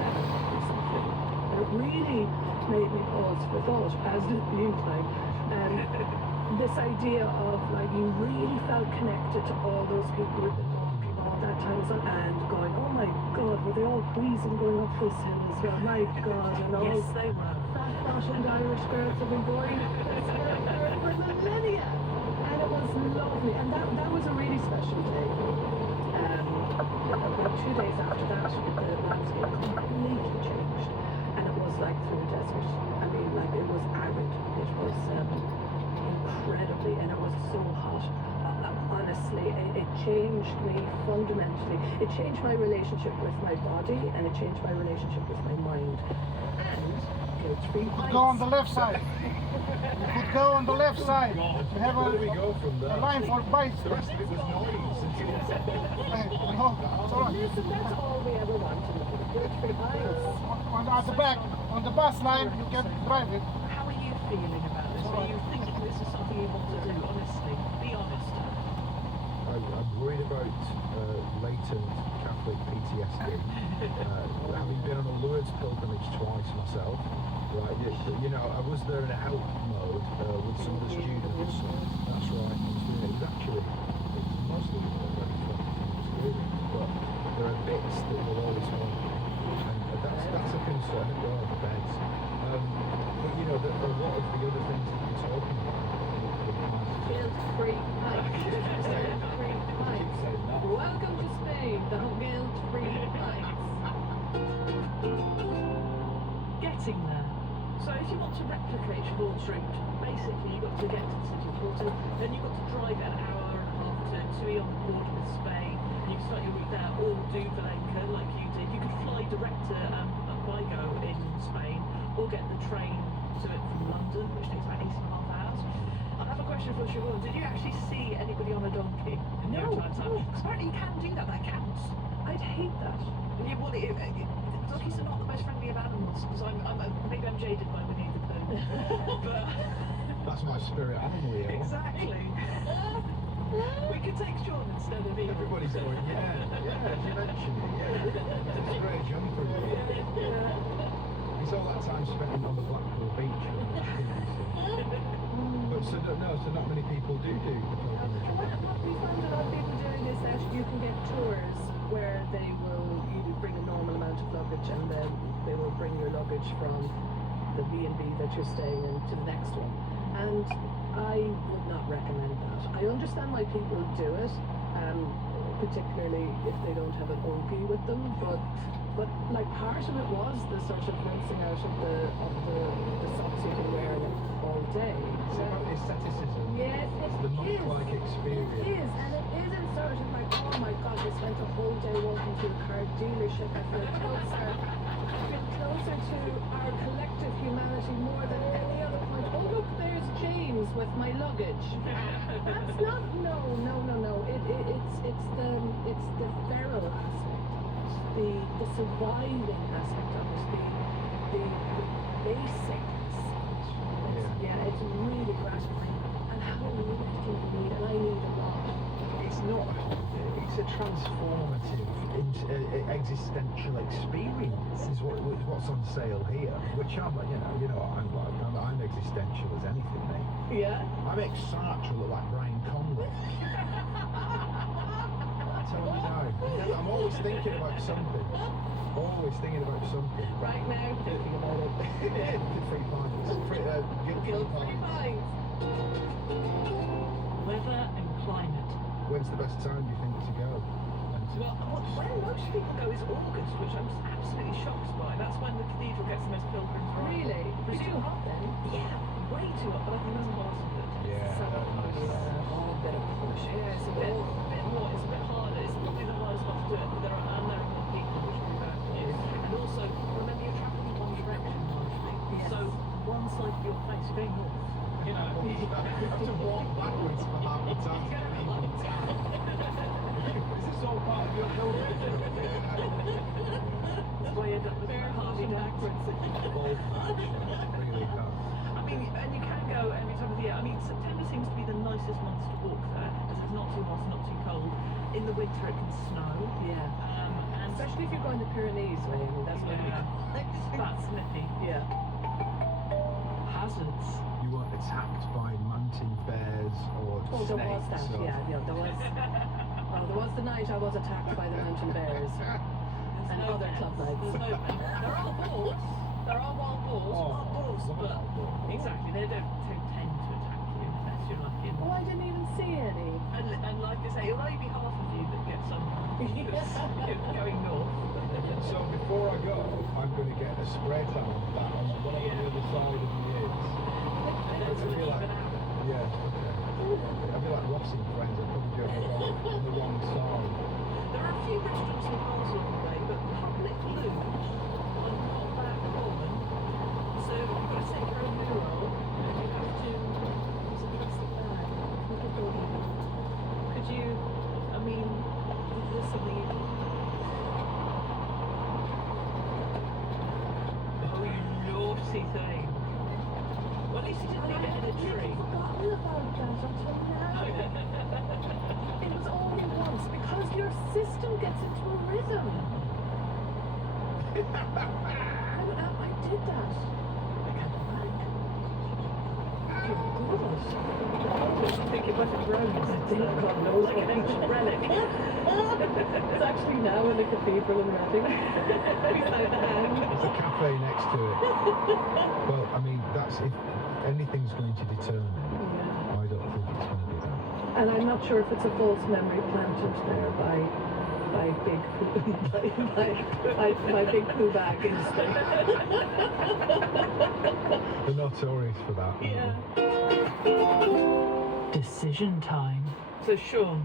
7 or something. And it really made me pause for thought, as did the incline. And this idea of, like, you really felt connected to all those people who've been walking all that time and going, oh my God, were they all wheezing going up this hill as well? My God, and all. Yes, they were. Fat-bottomed Irish girls have been going for millennia. And it was lovely. And that was a really special day. About 2 days after that, the landscape completely changed. And it was like through a desert. I mean, like, it was arid. It was incredibly, and it was so hot. Honestly, it changed me fundamentally. It changed my relationship with my body, and it changed my relationship with my mind. And guilt-free heights. Go on the left side. You could go on the left side. You have Where do we go from there? a line for bikes. The rest of it was noise. No, it's all right. Listen, that's all we ever wanted. Guilt-free heights. At the back, on the bus line, you can drive it. How are you feeling about this? Are you thinking this is something you want to do? Honestly, be honest. I'm worried about latent Catholic PTSD. Having been on a Lourdes pilgrimage twice myself, right? I was there in a help mode with some of the students. That's right. It was actually mostly a very fun experience, but there are bits that will always haunt me, and that's a concern. Well, the beds, but a lot of the other things that you're talking about. Guilt-free heights. Guilt-free heights. Welcome to Spain, the guilt-free heights. Getting there. So if you want to replicate Vaughan's route, basically you've got to get to the city of Porto, then you've got to drive an hour and a half to Tuion do Valencia like you did. You could fly direct to Vigo in Spain, or get the train to it from London, which takes about 8.5 hours. I have a question for Siobhan. Did you actually see anybody on a donkey in your No, entire time? no. Because apparently you can do that. That counts. I'd hate that. Yeah, well, donkeys are not the most friendly of animals. Because maybe I'm jaded by Winnie the Pooh, but That's my spirit animal, yeah. exactly. We could take Sean instead of Ian. Everybody's going, yeah, as you mentioned it, yeah. It's a great jumper. It's all that time spent on the Blackpool beach. But so not many people do the pilgrimage. What we find a lot of people doing is that you can get tours where you bring a normal amount of luggage, and then they will bring your luggage from the B&B that you're staying in to the next one. And I would not recommend that. I understand why people do it, particularly if they don't have an Ogie with them, but like part of it was the sort of rinsing out of the socks you've been wearing all day. It's about aestheticism. Yes, It's the monk-like experience. It is, and it isn't sort of like, oh my god, we spent a whole day walking to a car dealership. I feel closer to our collective humanity more than any other point. Oh look, there's James with my luggage. That's not, no. It's the feral aspect, the surviving aspect of it, the basics. It's really gratifying. And how much do you need? And I need a lot. It's not. It's a transformative, existential experience. Is what's on sale here. Which I'm existential as anything, mate. Yeah. I'm excited to look like Brian Conley. I'm telling you now. Yeah, I'm always thinking about something. Right now, thinking about it. 3 pints. Give 3 pints. Weather and climate. When's the best time you think to go? Well, when most people go is August, which I'm absolutely shocked by. That's when the cathedral gets the most pilgrims arrival. Really? It's too hot then? Yeah, way too hot, but I think that's part of it. Yeah. All a bit of push. Yeah, it's a bit more, it's a bit harder. It's probably the hardest one to do it, but there are more people which can go to you. And also, remember you're travelling in one direction largely. Yes. So one side of your face is going north. You know. I have to walk backwards for half the time to leave in town. Is this all part of your pilgrimage? That's why you end up with Very Harvey backwards. Really can't. I mean, and you can go every time of the year. I mean, September seems to be the nicest month to walk there, because it's not too hot, not too cold. In the winter it can snow. Yeah. And Especially if you're going the Pyrenees way. I mean, that's when that's sniffy. Yeah. Hazards. You weren't attacked by mountain bears or Oh, there was snakes that. or... Yeah, there was. Well, there was the night I was attacked by the mountain bears and no other bears. club nights. There's no bears. There are boars. There are wild boars. But exactly, they don't tend to attack you unless you're like in. Oh, I didn't even see any. And like they say, it'll only be half of you that get some going north. So before I go, I'm going to get a spray tan on that on whatever the other side of me is. And It's a bit like, even out. yeah, okay. I'd be like Ross and Friends, I'd probably do it on the wrong side. There are a few restaurants and bars along the way, but public loo are not that common. So you've got to take your own loo roll, and you have to use a plastic bag. Could you, I mean, is this something you... Oh, you naughty thing. Well, at least you didn't leave it in a tree. I've forgotten about that until now. It was only once because your system gets into a rhythm. I did that. I can't go back. You're good at it. I think it might have grown. I think God knows Like an ancient relic. It's actually now in the cathedral in Reading. Beside the hand. There's a cafe next to it. Well, I mean, that's if anything's going to deter me. I don't think it's going to be that. And I'm not sure if it's a false memory planted there by big by big poo bag instinct. They're notorious for that. aren't they? Decision time. So Sean,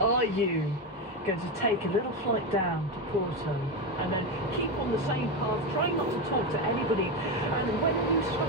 are you going to take a little flight down to Porto and then keep on the same path, trying not to talk to anybody. And when you stop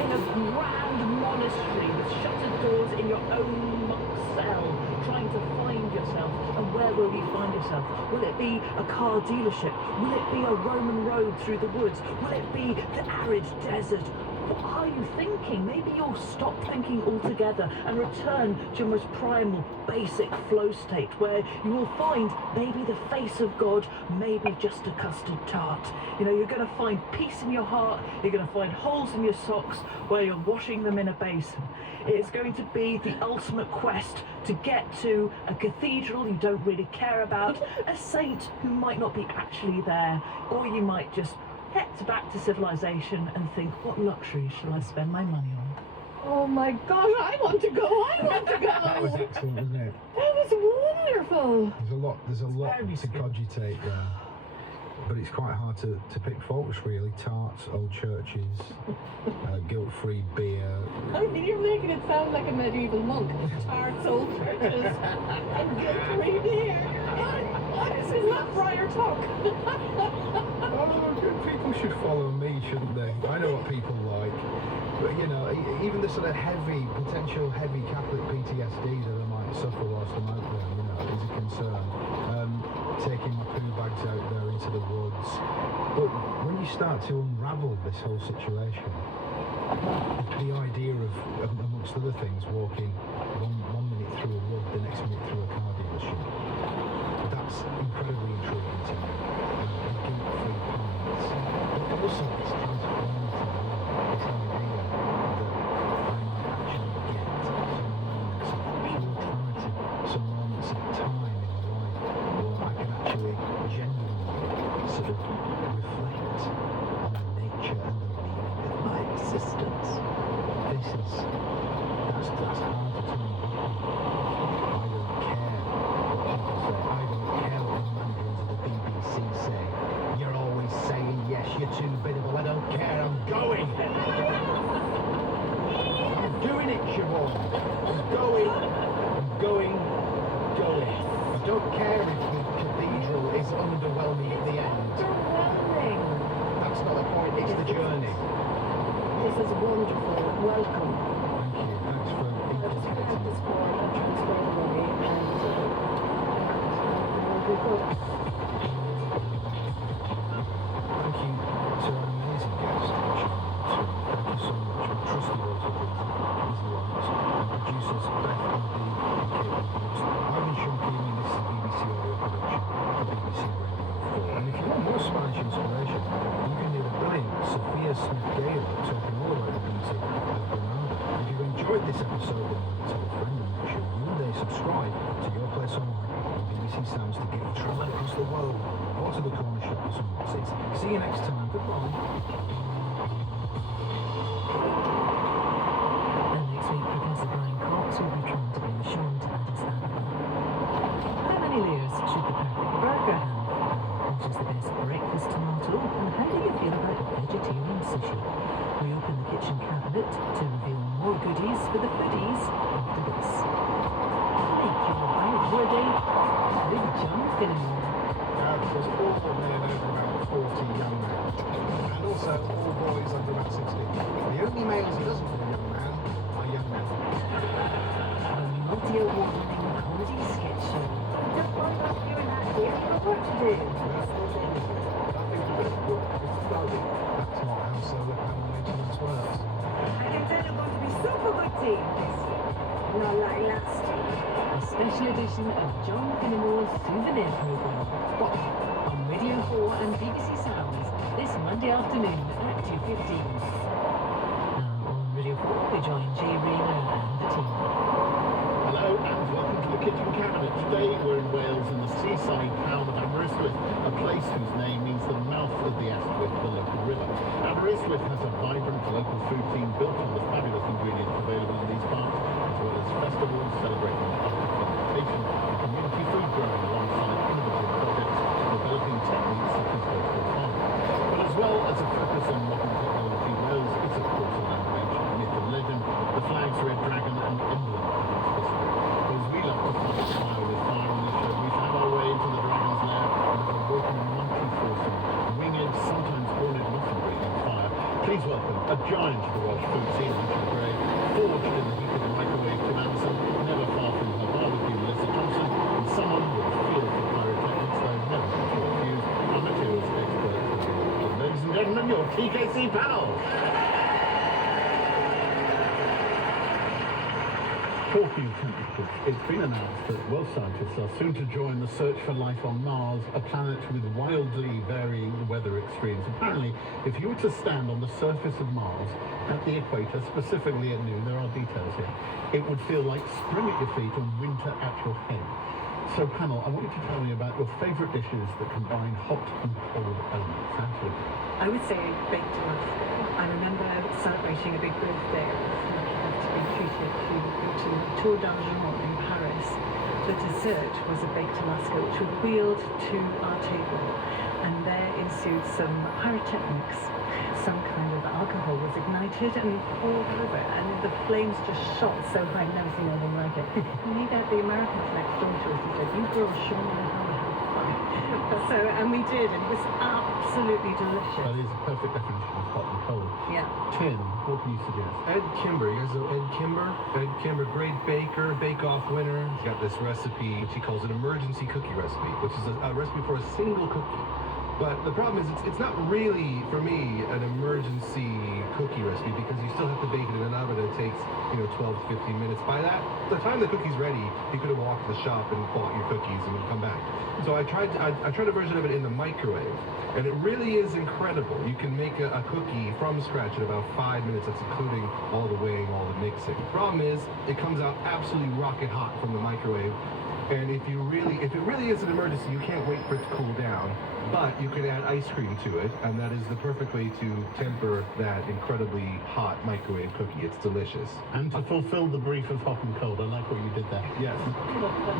in a grand monastery with shuttered doors in your own monk's cell, trying to find yourself, and where will you find yourself? Will it be a car dealership? Will it be a Roman road through the woods? Will it be the arid desert? What are you thinking? Maybe you'll stop thinking altogether and return to your most primal, basic flow state where you will find maybe the face of God, maybe just a custard tart. You know, you're going to find peace in your heart, you're going to find holes in your socks where you're washing them in a basin. It's going to be the ultimate quest to get to a cathedral you don't really care about, a saint who might not be actually there, or you might just head back to civilization and think, what luxury shall I spend my money on? Oh my gosh, I want to go! I want to go! That was excellent, wasn't it? That was wonderful! There's a lot to cogitate there. But it's quite hard to pick faults, really. Tarts, old churches, guilt-free beer. I mean, you're making it sound like a medieval monk. Tarts, old churches, and guilt-free beer. This is not friar talk. Oh, good people should follow me, shouldn't they? I know what people like. But, you know, even the sort of potential heavy Catholic PTSD that I might suffer whilst I'm out there, you know, is a concern. Taking my poo bags out there into the woods. But when you start to unravel this whole situation, the idea of amongst other things, walking one minute through a wood, the next minute through a car dealership, that's incredibly intriguing to me. Guilt-free pints. But also it's transformative. This idea that I might actually get some moments of pure clarity, some moments of time in my life where I can actually genuinely sort of reflect on the nature and the meaning of my existence. That's hard to turn back on. I don't care what people say. I don't care what the mandarins of the BBC say. You're always saying yes, you're too biddable. I don't care. I'm going. I'm doing it, Siobhan. I'm going. I don't care if the cathedral is underwhelming at the end. Underwhelming. That's not the point. It's the journey. This is wonderful. Welcome. Thank you. Thanks for I'll just grab inculcating this me. form and transfer the money and we'll be good. Thank you to our amazing guest, Sean. Thank you so much. My trusty voice of Easy Lights and producers Beth and Dee and Caitlin Brooks. I've been Sean Keely, this is a BBC audio production for BBC Radio 4. And if you want more Spanish inspiration, you can hear the brilliant Sophia Smith-Gale talking all about the beauty of Granada. If you've enjoyed this episode, then tell a friend and make sure you and they subscribe to Your Place Online on BBC Sounds to get you travelling across the world or to the corner shop for some hot seats. See you next time. Goodbye. And next week, Professor Brian Cox will be trying to bring Sean to Addis Ababa. How many layers should the perfect burger have? What is the best breakfast tomato? And how do you feel about vegetarian sushi? We open the kitchen cabinet to reveal more goodies for the foodies after this. Make your outwarding. Big jumping. There's all men over about 40 young men. And also all boys under about 60. The only males he doesn't call young man are young men. A multi-award-winning comedy sketch show. Just one of you and that here. You've got work to do. That's not how solar panel maintenance works. I can tell you're going to be super good team this year. Not like last year. A special edition of John Finnemore's Souvenir Programme. On Radio 4 and BBC Sounds this Monday afternoon at 2:15. Now on Radio 4 we join Jay Rayner and the team. Hello and welcome to the Kitchen Cabinet. Today we're in Wales in the seaside town of Aberystwyth, a place whose name means the mouth of the Estwyth, the local river. Aberystwyth has a vibrant local food scene built on the fabulous ingredients available in these parts, as well as festivals celebrating Arctic vegetation and community food growing alongside innovative projects developing techniques such as vertical farming. But as well as a focus on modern technology, Wales is of course a land of ancient myth and legend, the flag's red dragon and emblem of its history. As we love to fight fire with fire on this show, we've had A giant of the Welsh food scene, Richard Gray, forged in the heat of the microwave, Tim Anderson, never far from her barbecue, Melissa Thompson, and someone with a feel for pyrotechnics, though never too confused, our materials expert. Ladies and gentlemen, your TKC panel! Talking temperatures, it's been announced that Welsh scientists are soon to join the search for life on Mars, a planet with wildly varying weather extremes. Apparently, if you were to stand on the surface of Mars at the equator, specifically at noon, there are details here, it would feel like spring at your feet and winter at your head. So, panel, I want you to tell me about your favourite dishes that combine hot and cold elements. Actually, I would say baked Alaska. I remember celebrating a big birthday. I was lucky enough to be treated to go to Tour d'Argent in Paris. The dessert was a baked Alaska, which was wheeled to our table, and there ensued some pyrotechnics. Some kind of alcohol was ignited and poured over, and the flames just shot so high. I've never seen anything like it. And he got the Americans next door to us. He said, "You girls show me how to have fun." So, and we did, and it was absolutely delicious. that is a perfect definition of hot and cold. Yeah. Tim, what can you suggest? Ed Kimber, you guys know Ed Kimber? Ed Kimber, great baker, bake-off winner. He's got this recipe, which he calls an emergency cookie recipe, which is a recipe for a single cookie. But the problem is, it's not really, for me, an emergency cookie recipe because you still have to bake it in an oven and it takes, 12 to 15 minutes. By the time the cookie's ready, you could have walked to the shop and bought your cookies and come back. So I tried a version of it in the microwave, and it really is incredible. You can make a cookie from scratch in about 5 minutes. That's including all the weighing, all the mixing. The problem is, it comes out absolutely rocket hot from the microwave. And if it really is an emergency, you can't wait for it to cool down. But you can add ice cream to it, and that is the perfect way to temper that incredibly hot microwave cookie. It's delicious. And to fulfill the brief of hot and cold, I like what you did there. Yes.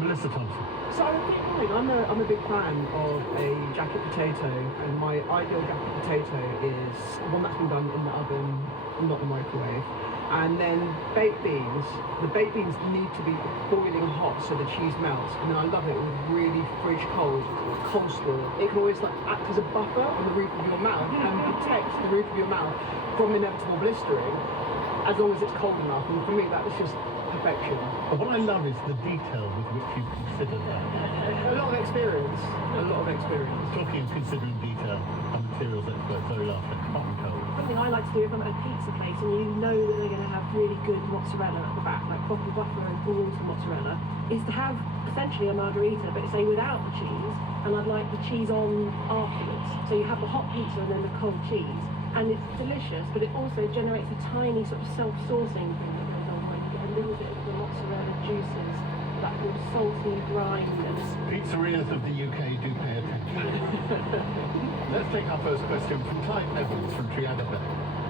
Melissa Thompson. So I'm a big fan of a jacket potato, and my ideal jacket potato is one that's been done in the oven, not the microwave. And then baked beans. The baked beans need to be boiling hot so the cheese melts. And then I love it with really fridge cold coleslaw. It can always act as a buffer on the roof of your mouth and protect the roof of your mouth from inevitable blistering, as long as it's cold enough. And for me, that is just perfection. But what I love is the detail with which you consider that. A lot of experience. Talking and considering detail, a materials expert, Zoe Larson, hot and cold. Something I like to do if I'm at a pizza place and you know that they're going to have really good mozzarella at the back, like proper butter and balls of mozzarella, is to have essentially a margherita, but say without the cheese, and I'd like the cheese on afterwards. So you have the hot pizza and then the cold cheese, and it's delicious, but it also generates a tiny sort of self-saucing thing that goes on, where you get a little bit of the mozzarella juices, that sort of salty grindness. Pizzerias of the UK do pay attention. Let's take our first question from Clive Evans from Triada Bay.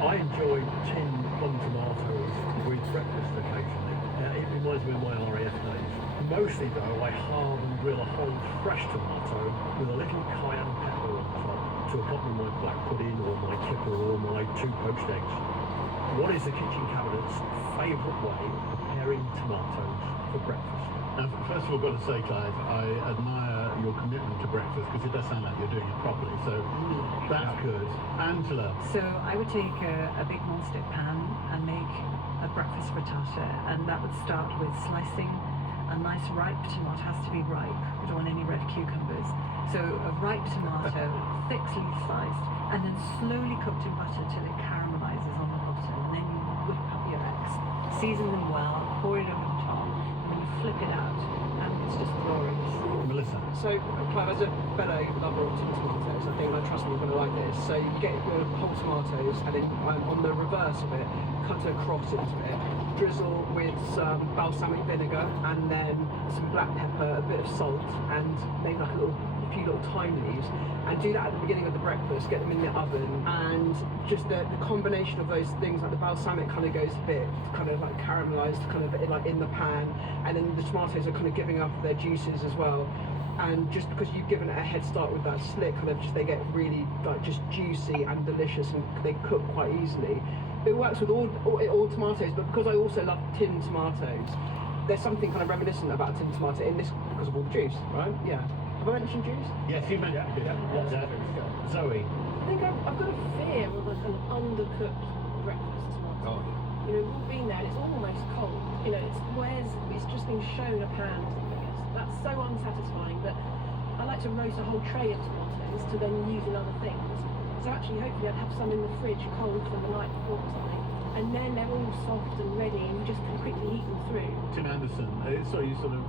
I enjoy tinned plum tomatoes with breakfast occasionally. It reminds me of my RAF days. Mostly though, I halve and grill a whole fresh tomato with a little cayenne pepper on top to accompany my black pudding or my kipper or my 2 poached eggs. What is the kitchen cabinet's favourite way of preparing tomatoes for breakfast? Now, first of all, I've got to say, Clive, I admire your commitment to breakfast because it does sound like you're doing it properly, so that's good. Angela. So I would take a big non-stick pan and make a breakfast frittata, and that would start with slicing a nice ripe tomato. Has to be ripe. We don't want any red cucumbers. So a ripe tomato, thickly sliced, and then slowly cooked in butter till it caramelizes on the bottom, and then you whip up your eggs, season them well, pour it over the top, and then you flip it out, and it's just glorious. Melissa. So, Clive, as a fellow lover of tomatoes, I think, trust me, you're going to like this. So you get your whole tomatoes, and then on the reverse of it, cut a cross into it, drizzle with some balsamic vinegar, and then some black pepper, a bit of salt, and maybe like a few little thyme leaves, and do that at the beginning of the breakfast, get them in the oven, and just the combination of those things, like the balsamic kind of goes a bit kind of like caramelized kind of like in the pan, and then the tomatoes are kind of giving up their juices as well. And just because you've given it a head start with that slick, kind of just they get really like just juicy and delicious, and they cook quite easily. It works with all tomatoes, but because I also love tinned tomatoes, there's something kind of reminiscent about a tinned tomato in this because of all the juice, right? Yeah. Have I mentioned juice? Yes, you mentioned it. Zoe. I think I've got a fear of like an undercooked breakfast tomorrow. Oh, yeah. You know, we've all been there and it's almost cold. You know, it's just been shown a pan or something. That's so unsatisfying that I like to roast a whole tray of tomatoes to then use in other things. So actually, hopefully I'd have some in the fridge cold from the night before or something. And then they're all soft and ready and you just can quickly eat them through. Tim Anderson, so you sort of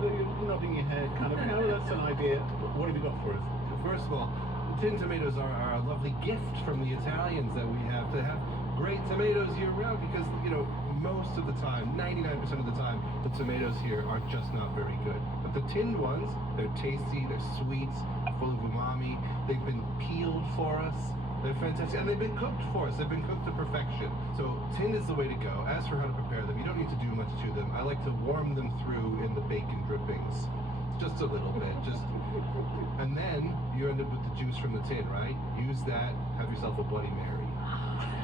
you're nodding your head, kind of, no, that's an idea. What have you got for us? First of all, tin tomatoes are a lovely gift from the Italians that we have to have great tomatoes year round because, you know, most of the time, 99% of the time, the tomatoes here are just not very good. But the tinned ones, they're tasty, they're sweet, full of umami, they've been peeled for us. They're fantastic, and they've been cooked for us. They've been cooked to perfection. So tin is the way to go. As for how to prepare them, you don't need to do much to them. I like to warm them through in the bacon drippings. Just a little bit, and then you end up with the juice from the tin, right? Use that, have yourself a Bloody Mary.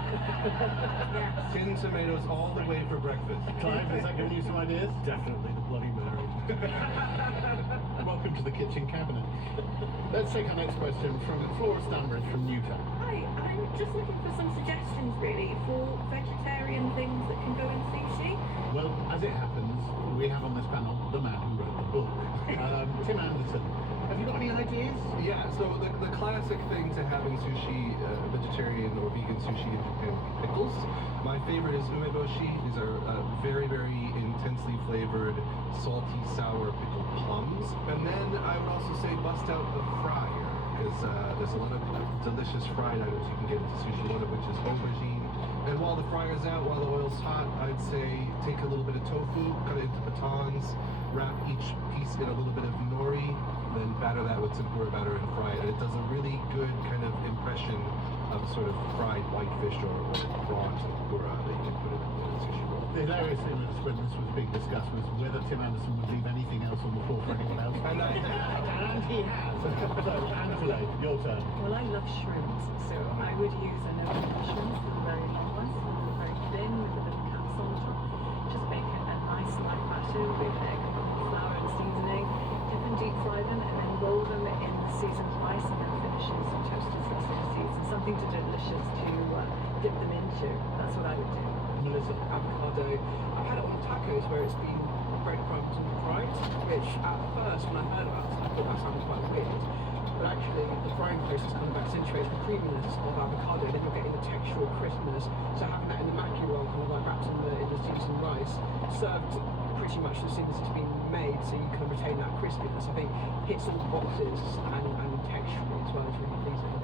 Yes. Tin tomatoes all the way for breakfast. Clive, is that giving you some ideas? Definitely the Bloody Mary. Welcome to the kitchen cabinet. Let's take our next question from Flora Stanbridge from Newtown. Hi, I'm just looking for some suggestions really for vegetarian things that can go in sushi. Well, as it happens, we have on this panel the man who wrote the book, Tim Anderson. Have you got any ideas? Yeah, so the classic thing to have in sushi, vegetarian or vegan sushi in Japan, pickles. My favorite is umeboshi. These are very, very intensely flavored, salty, sour pickled plums. And then I would also say bust out the fryer, because there's a lot of delicious fried items you can get into sushi, one of which is aubergine. And while the fryer's out, while the oil's hot, I'd say take a little bit of tofu, cut it into batons, wrap each piece in a little bit of nori, then batter that with tempura batter and fry it. And it does a really good kind of impression of sort of fried whitefish or prawn tempura that you can put in a sushi roll. The hilarious thing when this was being discussed was whether Tim Anderson would leave anything else on the floor for anyone else. And he has. So, Angela, your turn. Well, I love shrimps, so I would use a no shrimps, the very long ones, the very thin with a bit of capsule on top. Just make a nice light batter with egg, flour and seasoning. Dip and deep fry them and then roll them in the seasoned rice and then finish with some toasted sesame seeds and something delicious to dip them into. That's what I would do. Melissa, avocado. I've had it on tacos where it's been breadcrumbs and fried, which at first when I heard about it, I thought that sounded quite weird. But actually, the frying process kind of accentuates the creaminess of avocado, then you're getting the textural crispness. So having that in the maki roll, kind of like wrapped in the seasoned rice, served pretty much as soon as it's been made, so you can retain that crispiness. I think hits all the boxes and texturally as well is really pleasing.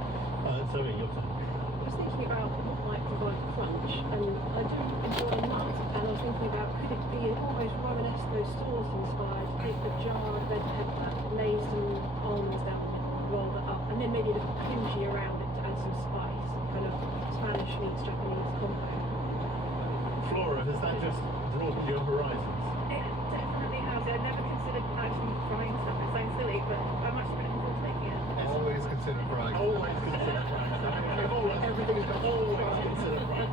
So your turn. I was thinking about what might provide crunch, and I do enjoy nuts, and I was thinking about could it be an almost Romanesco sauce inspired, take the jarred red pepper, lay some almonds down the middle, roll that up, and then maybe a little kimchi around it to add some spice, kind of Spanish meets Japanese combo. Flora, has that just broadened your horizons? It definitely has. I'd never considered actually frying stuff. It sounds silly, but I'm actually looking forward to making it. Always consider frying. Always consider frying. Everything's always consider frying.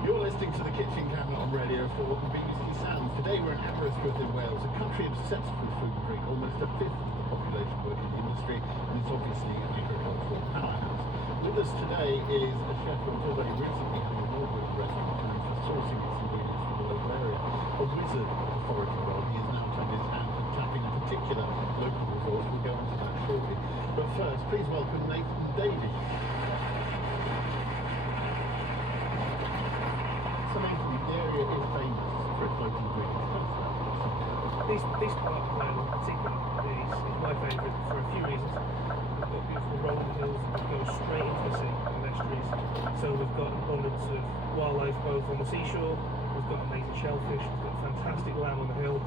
You're listening to the Kitchen Cabinet on Radio 4 and BBC Sounds. Today we're in Aberystwyth in Wales, a country obsessed with food and drink. Almost a fifth of the population work in the industry, and it's obviously an agricultural powerhouse. With us today is a chef who's already recently had an award with the restaurant for sourcing its ingredients from the local area. A wizard of the foraging world, he has now turned his hand to tapping a particular local resource. We'll go into that shortly. But first, please welcome Nathan Davey. So Nathan, the area is famous for its local ingredients. This part of the land in particular is my favourite for a few reasons. We've got beautiful rolling hills that go straight into the sea and estuaries. So we've got an abundance of wildlife both on the seashore, we've got amazing shellfish, we've got fantastic lamb on the hill,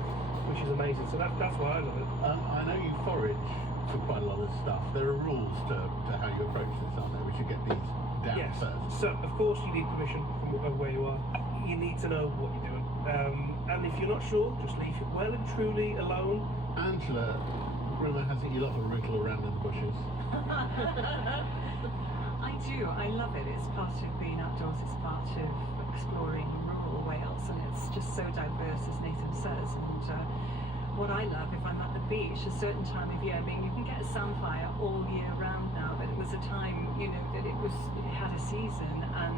which is amazing. So that's why I love it. I know you forage for quite a lot of stuff. There are rules to how you approach this, aren't there? We should get these down Yes. first. So of course you need permission from where you are. You need to know what you're doing. And if you're not sure, just leave it well and truly alone. Angela, rumour has it you love a wriggle around in the bushes. I do. I love it. It's part of being outdoors. It's part of exploring rural Wales, and it's just so diverse, as Nathan says. And what I love if I'm at the beach, a certain time of year. I mean, you can get a samphire all year round now, but it was a time, you know, that it had a season, and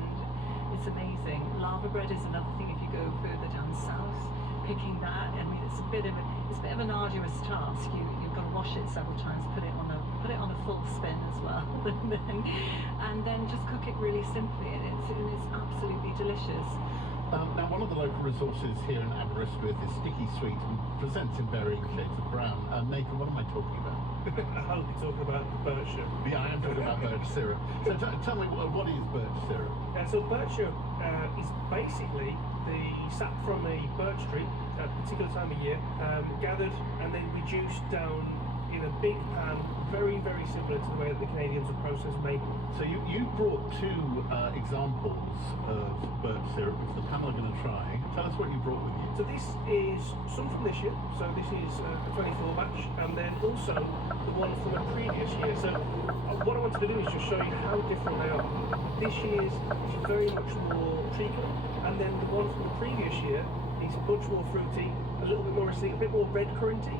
it's amazing. Lava bread is another thing if you go further down south. Picking that, I mean, it's a bit of an arduous task. You've got to wash it several times, put it on a full spin as well, and then just cook it really simply, and it's absolutely delicious. Now, one of the local resources here in Aberystwyth is Sticky Sweet and presents in varying shades of brown. Nathan, what am I talking about? I hope you're talking about birch syrup. Yeah, I am talking about birch syrup. So tell me, what is birch syrup? So birch syrup is basically the sap from a birch tree at a particular time of year, gathered and then reduced down in a big pan, very, very similar to the way that the Canadians would process maple. So you brought two examples of birch syrup, which the panel are going to try. Tell us what you brought with you. So this is some from this year, so this is a 24 batch, and then also the one from a previous year. So what I wanted to do is just show you how different they are. This year's is very much more treacle, and then the one from the previous year is much more fruity, a little bit more acidic, a bit more red curranty,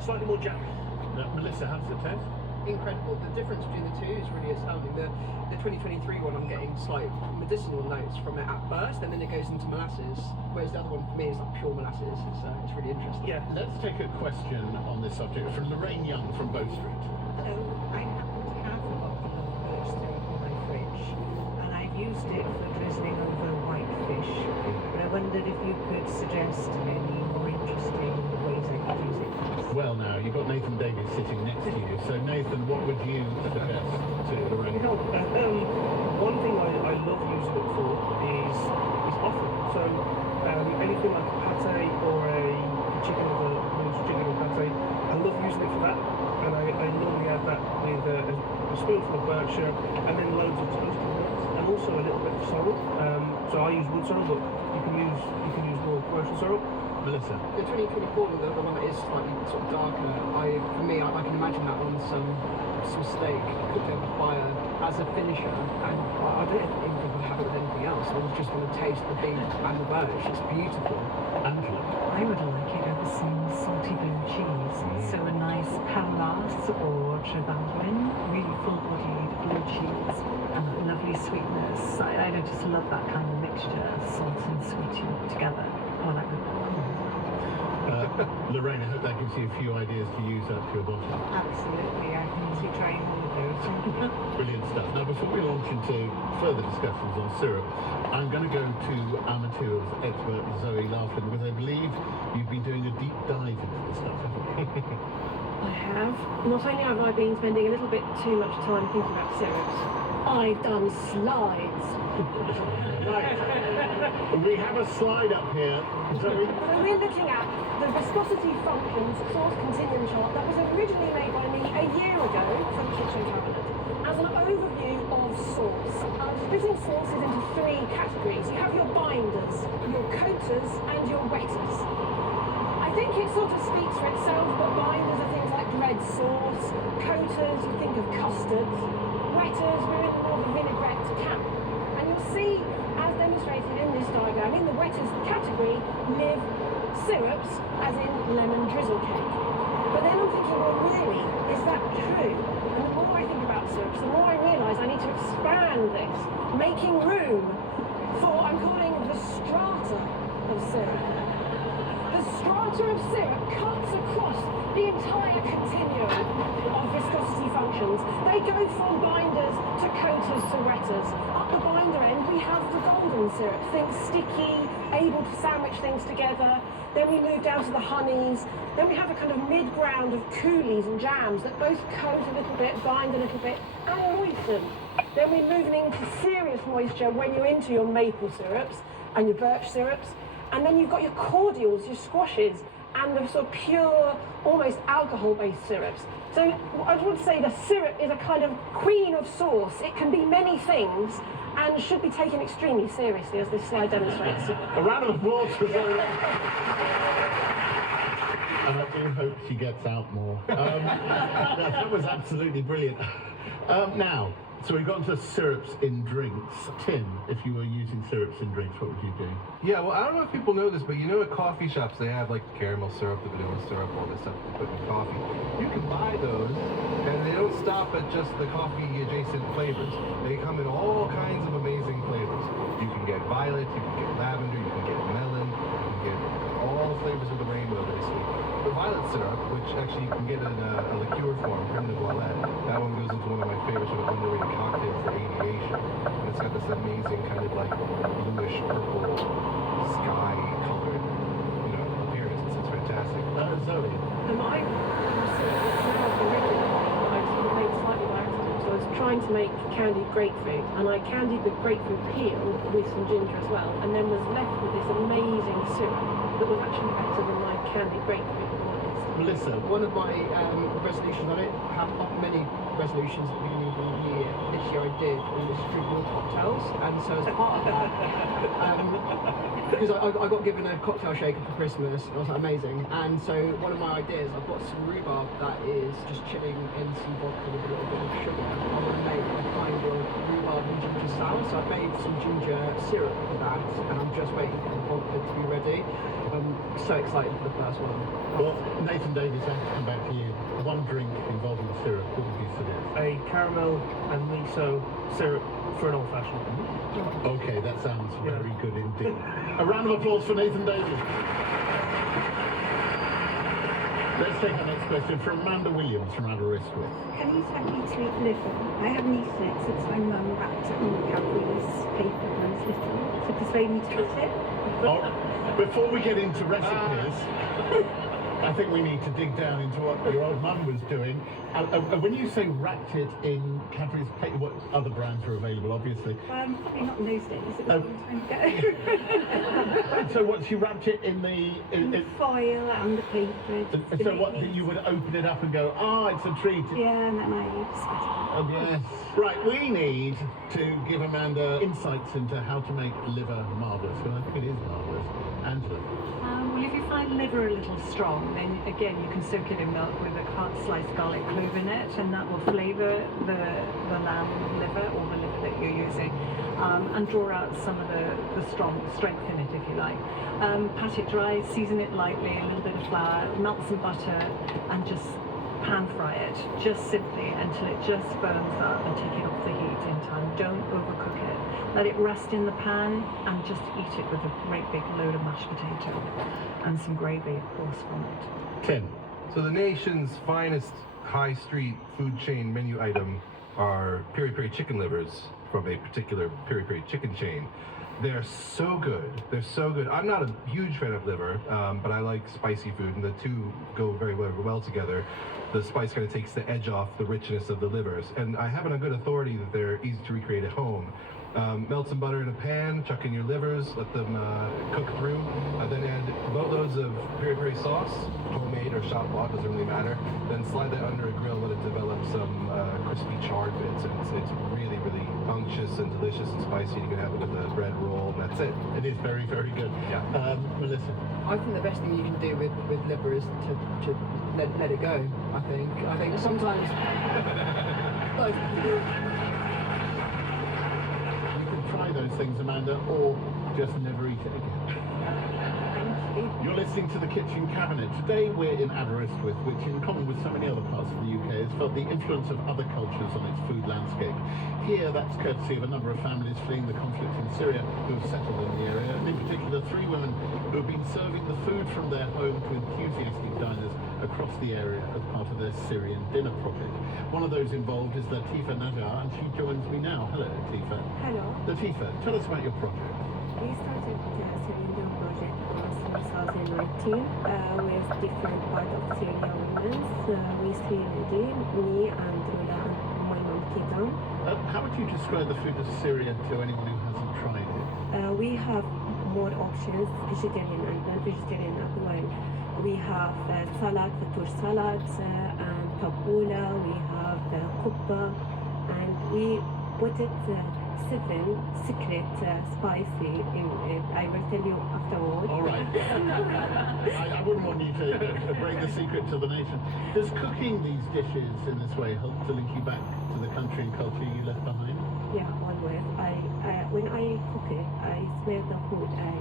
slightly more jam. Melissa, how does it taste? Incredible. The difference between the two is really astounding. The 2023 one, I'm getting slight medicinal notes from it at first, and then it goes into molasses, whereas the other one for me is like pure molasses. It's really interesting. Yeah. Let's take a question on this subject from Lorraine Young from Bow Street. Hello, I happen to have a bottle of birch syrup in my fridge, and I've used it for drizzling over whitefish, but I wondered if you could suggest any more interesting ways I could use it. Well, now, you've got Nathan Davies sitting next to you. So, Nathan, what would you suggest to Lorraine? One thing I love using it for is offering. So, anything like a pate or a chicken with a loose chicken or pate, I love using it for that. And I normally add that with a spoonful of birch syrup and then loads of toasted nuts and also a little bit of sorrel. So I use wood sorrel, but you can use more commercial sorrel. Melissa. The 2024, the one that is slightly sort of darker, I can imagine that on some steak cooked over fire as a finisher, and I don't even think I have it with anything else. I just want to taste the beef and the birch. It's beautiful. Angela. I would like it over some salty blue cheese. So a nice Pallas or Trevandlin, really full-bodied blue cheese, and lovely sweetness. I just love that kind of mixture, salt and sweet together. Oh, I like it. Lorraine, I hope that gives you a few ideas to use up to your bottle. Absolutely, I can see trying all of those. Brilliant stuff. Now, before we launch into further discussions on syrup, I'm going to go to our materials expert, Zoe Laughlin, because I believe you've been doing a deep dive into this stuff, haven't you? I have. Not only have I been spending a little bit too much time thinking about syrups, I've done slides. Right. We have a slide up here. Zoe. So we're looking at the viscosity functions source continuum chart that was originally made by me a year ago for the kitchen cabinet as an overview of sauce. I'm splitting sauces into three categories. You have your binders, your coaters, and your wetters. I think it sort of speaks for itself, but binders are things like bread sauce, coaters, you think of custards, wetters, we're in the more of a vinaigrette camp. And you'll see, as demonstrated in this diagram, in the wetters category live syrups, as in lemon drizzle cake. But then I'm thinking, well, really, is that true? And the more I think about syrups, the more I realise I need to expand this, making room for what I'm calling the strata of syrup. The strata of syrup cuts across the entire continuum of viscosity functions. They go from binders to coaters to wetters. At the binder end, we have the golden syrup. Think sticky, able to sandwich things together. Then we move down to the honeys. Then we have a kind of mid-ground of coulis and jams that both coat a little bit, bind a little bit, and moisten. Then we're moving into serious moisture when you're into your maple syrups and your birch syrups. And then you've got your cordials, your squashes, and the sort of pure, almost alcohol-based syrups. So I just want to say the syrup is a kind of queen of sauce. It can be many things and should be taken extremely seriously, as this slide demonstrates. A round of applause for Zoe. And I do hope she gets out more. That was absolutely brilliant. Now, So we've got to syrups in drinks. Tim, if you were using syrups in drinks, what would you do? Yeah, well, I don't know if people know this, but you know at coffee shops they have like caramel syrup, the vanilla syrup, all this stuff to put in coffee. You can buy those, and they don't stop at just the coffee-adjacent flavors. They come in all kinds of amazing flavors. You can get violet, you can get lavender, you can get melon, you can get all flavors of the rainbow, basically. The violet syrup, which actually you can get in a liqueur form, creme de voilette, that one goes into one of my favorite sort of underrated cocktails for aviation. And it's got this amazing kind of like bluish purple sky colored, appearance. It's fantastic. Zoe. And I made slightly by accident. So I was trying to make candied grapefruit, and I candied the grapefruit peel with some ginger as well, and then was left with this amazing syrup that was actually better than my candied grapefruit. Melissa. One of my resolutions, I don't have many resolutions at the beginning of the year. This year I did, and it was to drink more cocktails, and so as part of that, because I got given a cocktail shaker for Christmas, it was amazing, and so one of my ideas, I've got some rhubarb that is just chilling in some vodka with a little bit of sugar. I want to make a kind of rhubarb and ginger salad, so I made some ginger syrup for that, and I'm just waiting for the vodka to be ready. I'm so excited for the first one. Well, Nathan Davies, I have to come back to you. One drink involving syrup, what would you suggest? A caramel and miso syrup for an old-fashioned. Okay, that sounds very good indeed. A round of applause for Nathan Davies. Let's take our next question from Amanda Williams from Aberystwyth. Can you take me to eat liver? I haven't eaten it since my mum wrapped it in Cadbury's paper when I was little to persuade me to eat it. Oh, before we get into recipes, I think we need to dig down into what your old mum was doing. When you say wrapped it in Cadbury's paper, what other brands are available, obviously? Probably not in those days, it was a long time ago. So what, she wrapped it in the foil and the paper. So what, you would open it up and go, it's a treat? Yeah, and then I spat it out. Oh, yes. Right, we need to give Amanda insights into how to make liver marvellous, and I think it is marvellous. Angela? Well, if you find liver a little strong, then again you can soak it in milk with a sliced garlic clove in it, and that will flavour the lamb liver or the liver that you're using, and draw out some of the strength in it, if you like. Pat it dry, season it lightly, a little bit of flour, melt some butter, and just pan fry it, just simply until it just firms up, and take it off the heat in time. Don't overcook it. Let it rest in the pan and just eat it with a great big load of mashed potato and some gravy, of course, from it. Tim. So the nation's finest high street food chain menu item are peri-peri chicken livers from a particular peri-peri chicken chain. They're so good. They're so good. I'm not a huge fan of liver, but I like spicy food, and the two go very well together. The spice kind of takes the edge off the richness of the livers, and I have it on good authority that they're easy to recreate at home. Melt some butter in a pan, chuck in your livers, let them cook through, then add boatloads of peri-peri sauce, homemade or shop bought, doesn't really matter. Then slide that under a grill, let it develop some crispy charred bits, and it's really, really unctuous and delicious and spicy. You can have it with a bread roll, and that's it. It is very, very good. Yeah. Melissa? I think the best thing you can do with liver is to let it go, I think sometimes... Try those things, Amanda, or just never eat it again. You're listening to The Kitchen Cabinet. Today we're in Aberystwyth, which in common with so many other parts of the UK has felt the influence of other cultures on its food landscape. Here, that's courtesy of a number of families fleeing the conflict in Syria who have settled in the area, and in particular 3 women who have been serving the food from their home to enthusiastic diners across the area as part of their Syrian dinner project. One of those involved is Latifa Najjar, and she joins me now. Hello, Latifa. Hello. Latifa, tell us about your project. We started the Syrian dinner project in 2019 with different parts of Syria women. We stayed me and Rula and my mom Kitan. How would you describe the food of Syria to anyone who hasn't tried it? We have more options, vegetarian and non-vegetarian as well. We have salad, fatur salad, and tabbouleh. We have kubba, and we put it seven secret spicy in it. I will tell you afterwards. All right. I wouldn't want you to break the secret to the nation. Does cooking these dishes in this way help to link you back to the country and culture you left behind? Yeah, always. When I cook it, I smell the food. I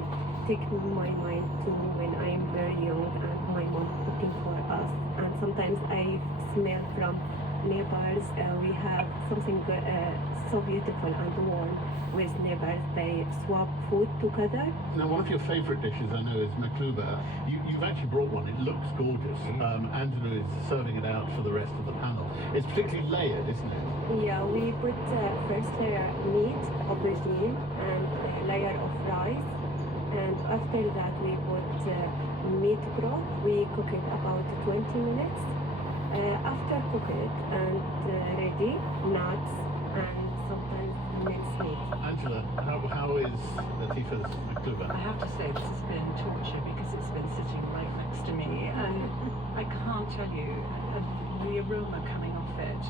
take my mind to when I am very young and my mom cooking for us. And sometimes I smell from neighbors. We have something so beautiful and warm with neighbors. They swap food together. Now, one of your favourite dishes, I know, is makluba. You've actually brought one. It looks gorgeous. Angela is serving it out for the rest of the panel. It's particularly layered, isn't it? Yeah, we put first layer meat, aubergine, and a layer of rice. And after that, we put meat broth. We cook it about 20 minutes. After cook it and ready, nuts and sometimes minced meat. Angela, how is Latifa's makluba? I have to say this has been torture because it's been sitting right next to me, and I can't tell you the aroma coming off it,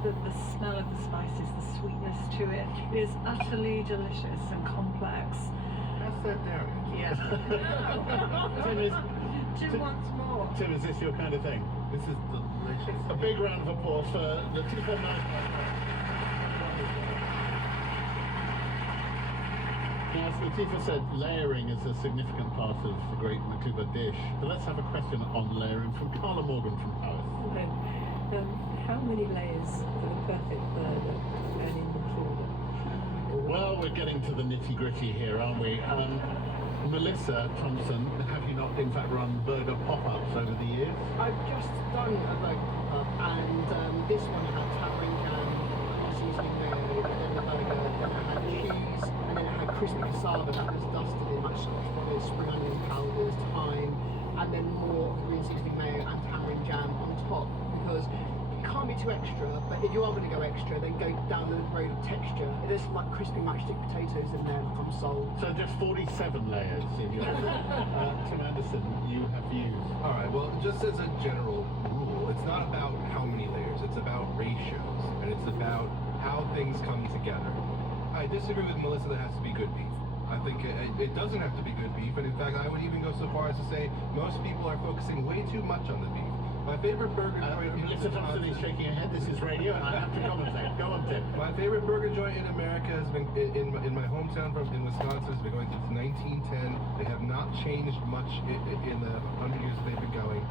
the smell of the spices, the sweetness to it is utterly delicious and complex. That's that dairy. Yes. Tim, once more. Tim, is this your kind of thing? This is delicious. A big round of applause for Latifa Knight. Now, as Latifa said, layering is a significant part of the great makluba dish. But let's have a question on layering from Carla Morgan from Paris. How many layers for the perfect burger and in the makluba? Well, we're getting to the nitty-gritty here, aren't we? Melissa Thompson, have you not in fact run burger pop-ups over the years? I've just done a burger pop-up, and this one had tamarind jam, seasoning mayo, then the burger, then it had cheese, and then it had crispy cassava that was dusted in mashed potatoes, spring onion powders, thyme, and then more green seasoning mayo and tamarind jam on top, because it can't be too extra, but if you are going to go extra, then go down the road of texture. There's some like crispy matchstick potatoes in there, like I'm sold. So just 47 layers in your Tim Anderson, you have views. All right, well, just as a general rule, it's not about how many layers, it's about ratios, and it's about how things come together. I disagree with Melissa that it has to be good beef. I think it doesn't have to be good beef, and in fact, I would even go so far as to say most people are focusing way too much on the beef. My favorite burger joint in Melissa Thompson is shaking her head. This is radio, and I have to commentate. Go on, Tim. My favorite burger joint in America has been in my hometown in Wisconsin. Has been going since 1910. They have not changed much in the 100 years that they've been going.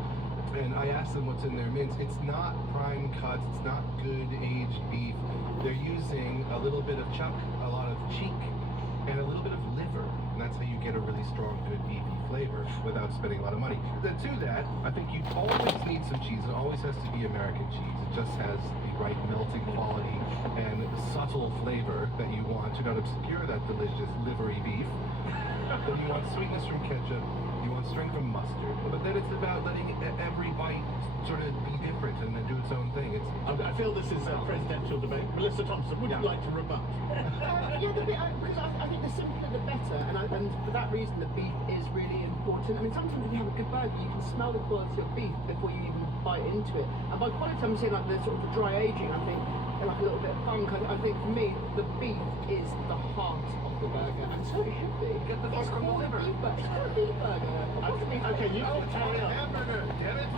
And I asked them what's in their mince. It's not prime cuts. It's not good aged beef. They're using a little bit of chuck, a lot of cheek, and a little bit of liver. And that's how you get a really strong, good beefy flavor without spending a lot of money. To that, I think you always need some cheese. It always has to be American cheese. It just has the right melting quality and subtle flavor that you want to not obscure that delicious livery beef. Then you want sweetness from ketchup. You want strength from mustard. But then it's about letting every bite sort of be different and then do its own thing. I feel this is a presidential debate. Melissa Thompson, would you like to rebut? Yeah, because I think the simpler the better, and for that reason the beef is really important. I mean, sometimes if you have a good burger, you can smell the quality of beef before you even bite into it. And by quality, I'm saying like the sort of the dry aging, I think, and like a little bit of funk. I think for me, the beef is the heart of the burger, and so it should be. Get the fuck from the liver. It's called a beef burger. Okay, you can carry on. Hamburger, damn it!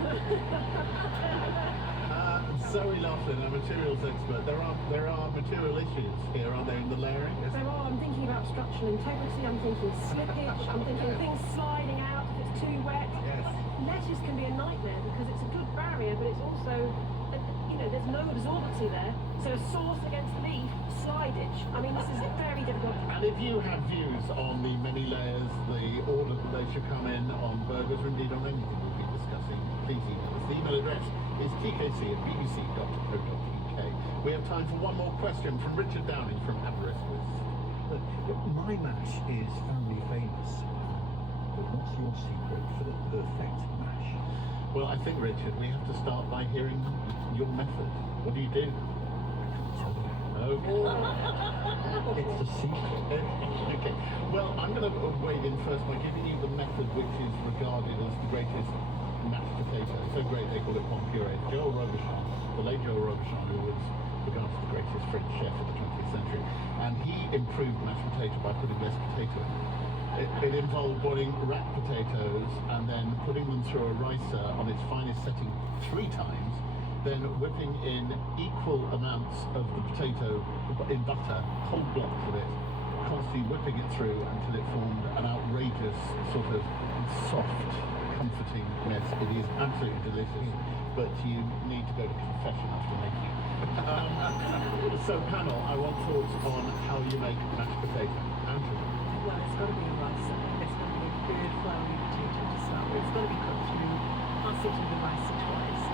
Zoe Laughlin, a materials expert. There are material issues here, are there, in the layering? There are. I'm thinking about structural integrity, I'm thinking slippage, I'm thinking things sliding out if it's too wet. Yes. Lettuce can be a nightmare because it's a good barrier, but it's also, there's no absorbency there. So a sauce against the beef, slidage. I mean, this is very difficult. And if you have views on the many layers, the order that they should come in on burgers, or indeed on anything we'll be discussing, please email us. The email address is tkc@bbc.co.uk. We have time for one more question from Richard Downing from Aberystwyth. My mash is family famous, but what's your secret for the perfect mash? Well, I think, Richard, we have to start by hearing your method. What do you do? Okay. It's a secret. Okay. Well, I'm going to wade in first by giving you the method which is regarded as the greatest mashed potato. So great they call it pommes puree. Joel Robuchon, the late Joel Robuchon, who was regarded the greatest French chef of the 20th century, and he improved mashed potato by putting less potato in. It involved boiling rack potatoes and then putting them through a ricer on its finest setting 3 times, then whipping in equal amounts of the potato in butter, whole blocks of it, constantly whipping it through until it formed an outrageous sort of soft, comforting mess. It is absolutely delicious, but you need to go to confession after making it. So panel, I want thoughts on how you make mashed potato. Andrew? Well, it's got to be a ricer. It's got to be a good floury potato to start with. It's got to be cooked through. I'll season the ricer twice.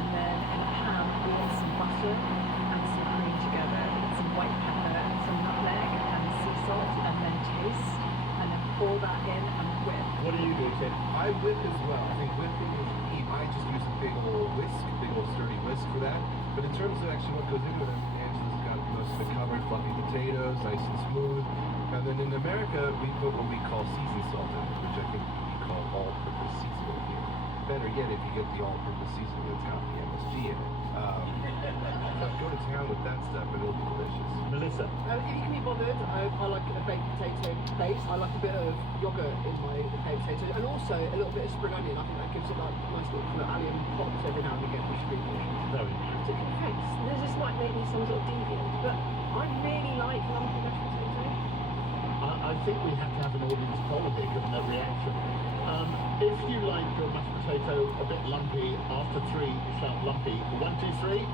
And then in a pan, with some butter and some cream together, with some white pepper and some nutmeg and sea salt, and then taste. And then pour that in and whip. What do you do, Tim? I whip as well. I think whipping is key. I just use a big old whisk, big old sturdy whisk for that. But in terms of actually what goes into it, Angela's got most of the covered, fluffy potatoes, nice and smooth. And then in America, we put what we call seasoned salt in it, which I think we call all-purpose seasoning here. Better yet, if you get the all-purpose seasoning that's got the MSG in it. Go to town with that stuff, and it'll be delicious. Melissa? If you can be bothered, I like a baked potato base. I like a bit of yogurt in my baked potato, and also a little bit of spring onion. I think that gives it like nice little kind of allium pops every now and again, which is really delicious. Very. To confess, this might make me some sort of deviant, but I really like lumpy mashed potato. I think we have to have an audience poll here, given their reaction. If you like your mashed potato a bit lumpy, after 3, shout lumpy. 1, 2, 3.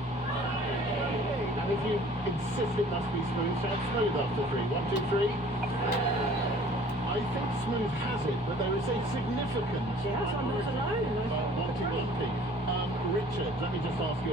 And if you insist it must be smooth, shout smooth after 3. 1, 2, 3. I think smooth has it, but there is a significant Yes, I'm not alone. wanting lumpy. Richard, let me just ask you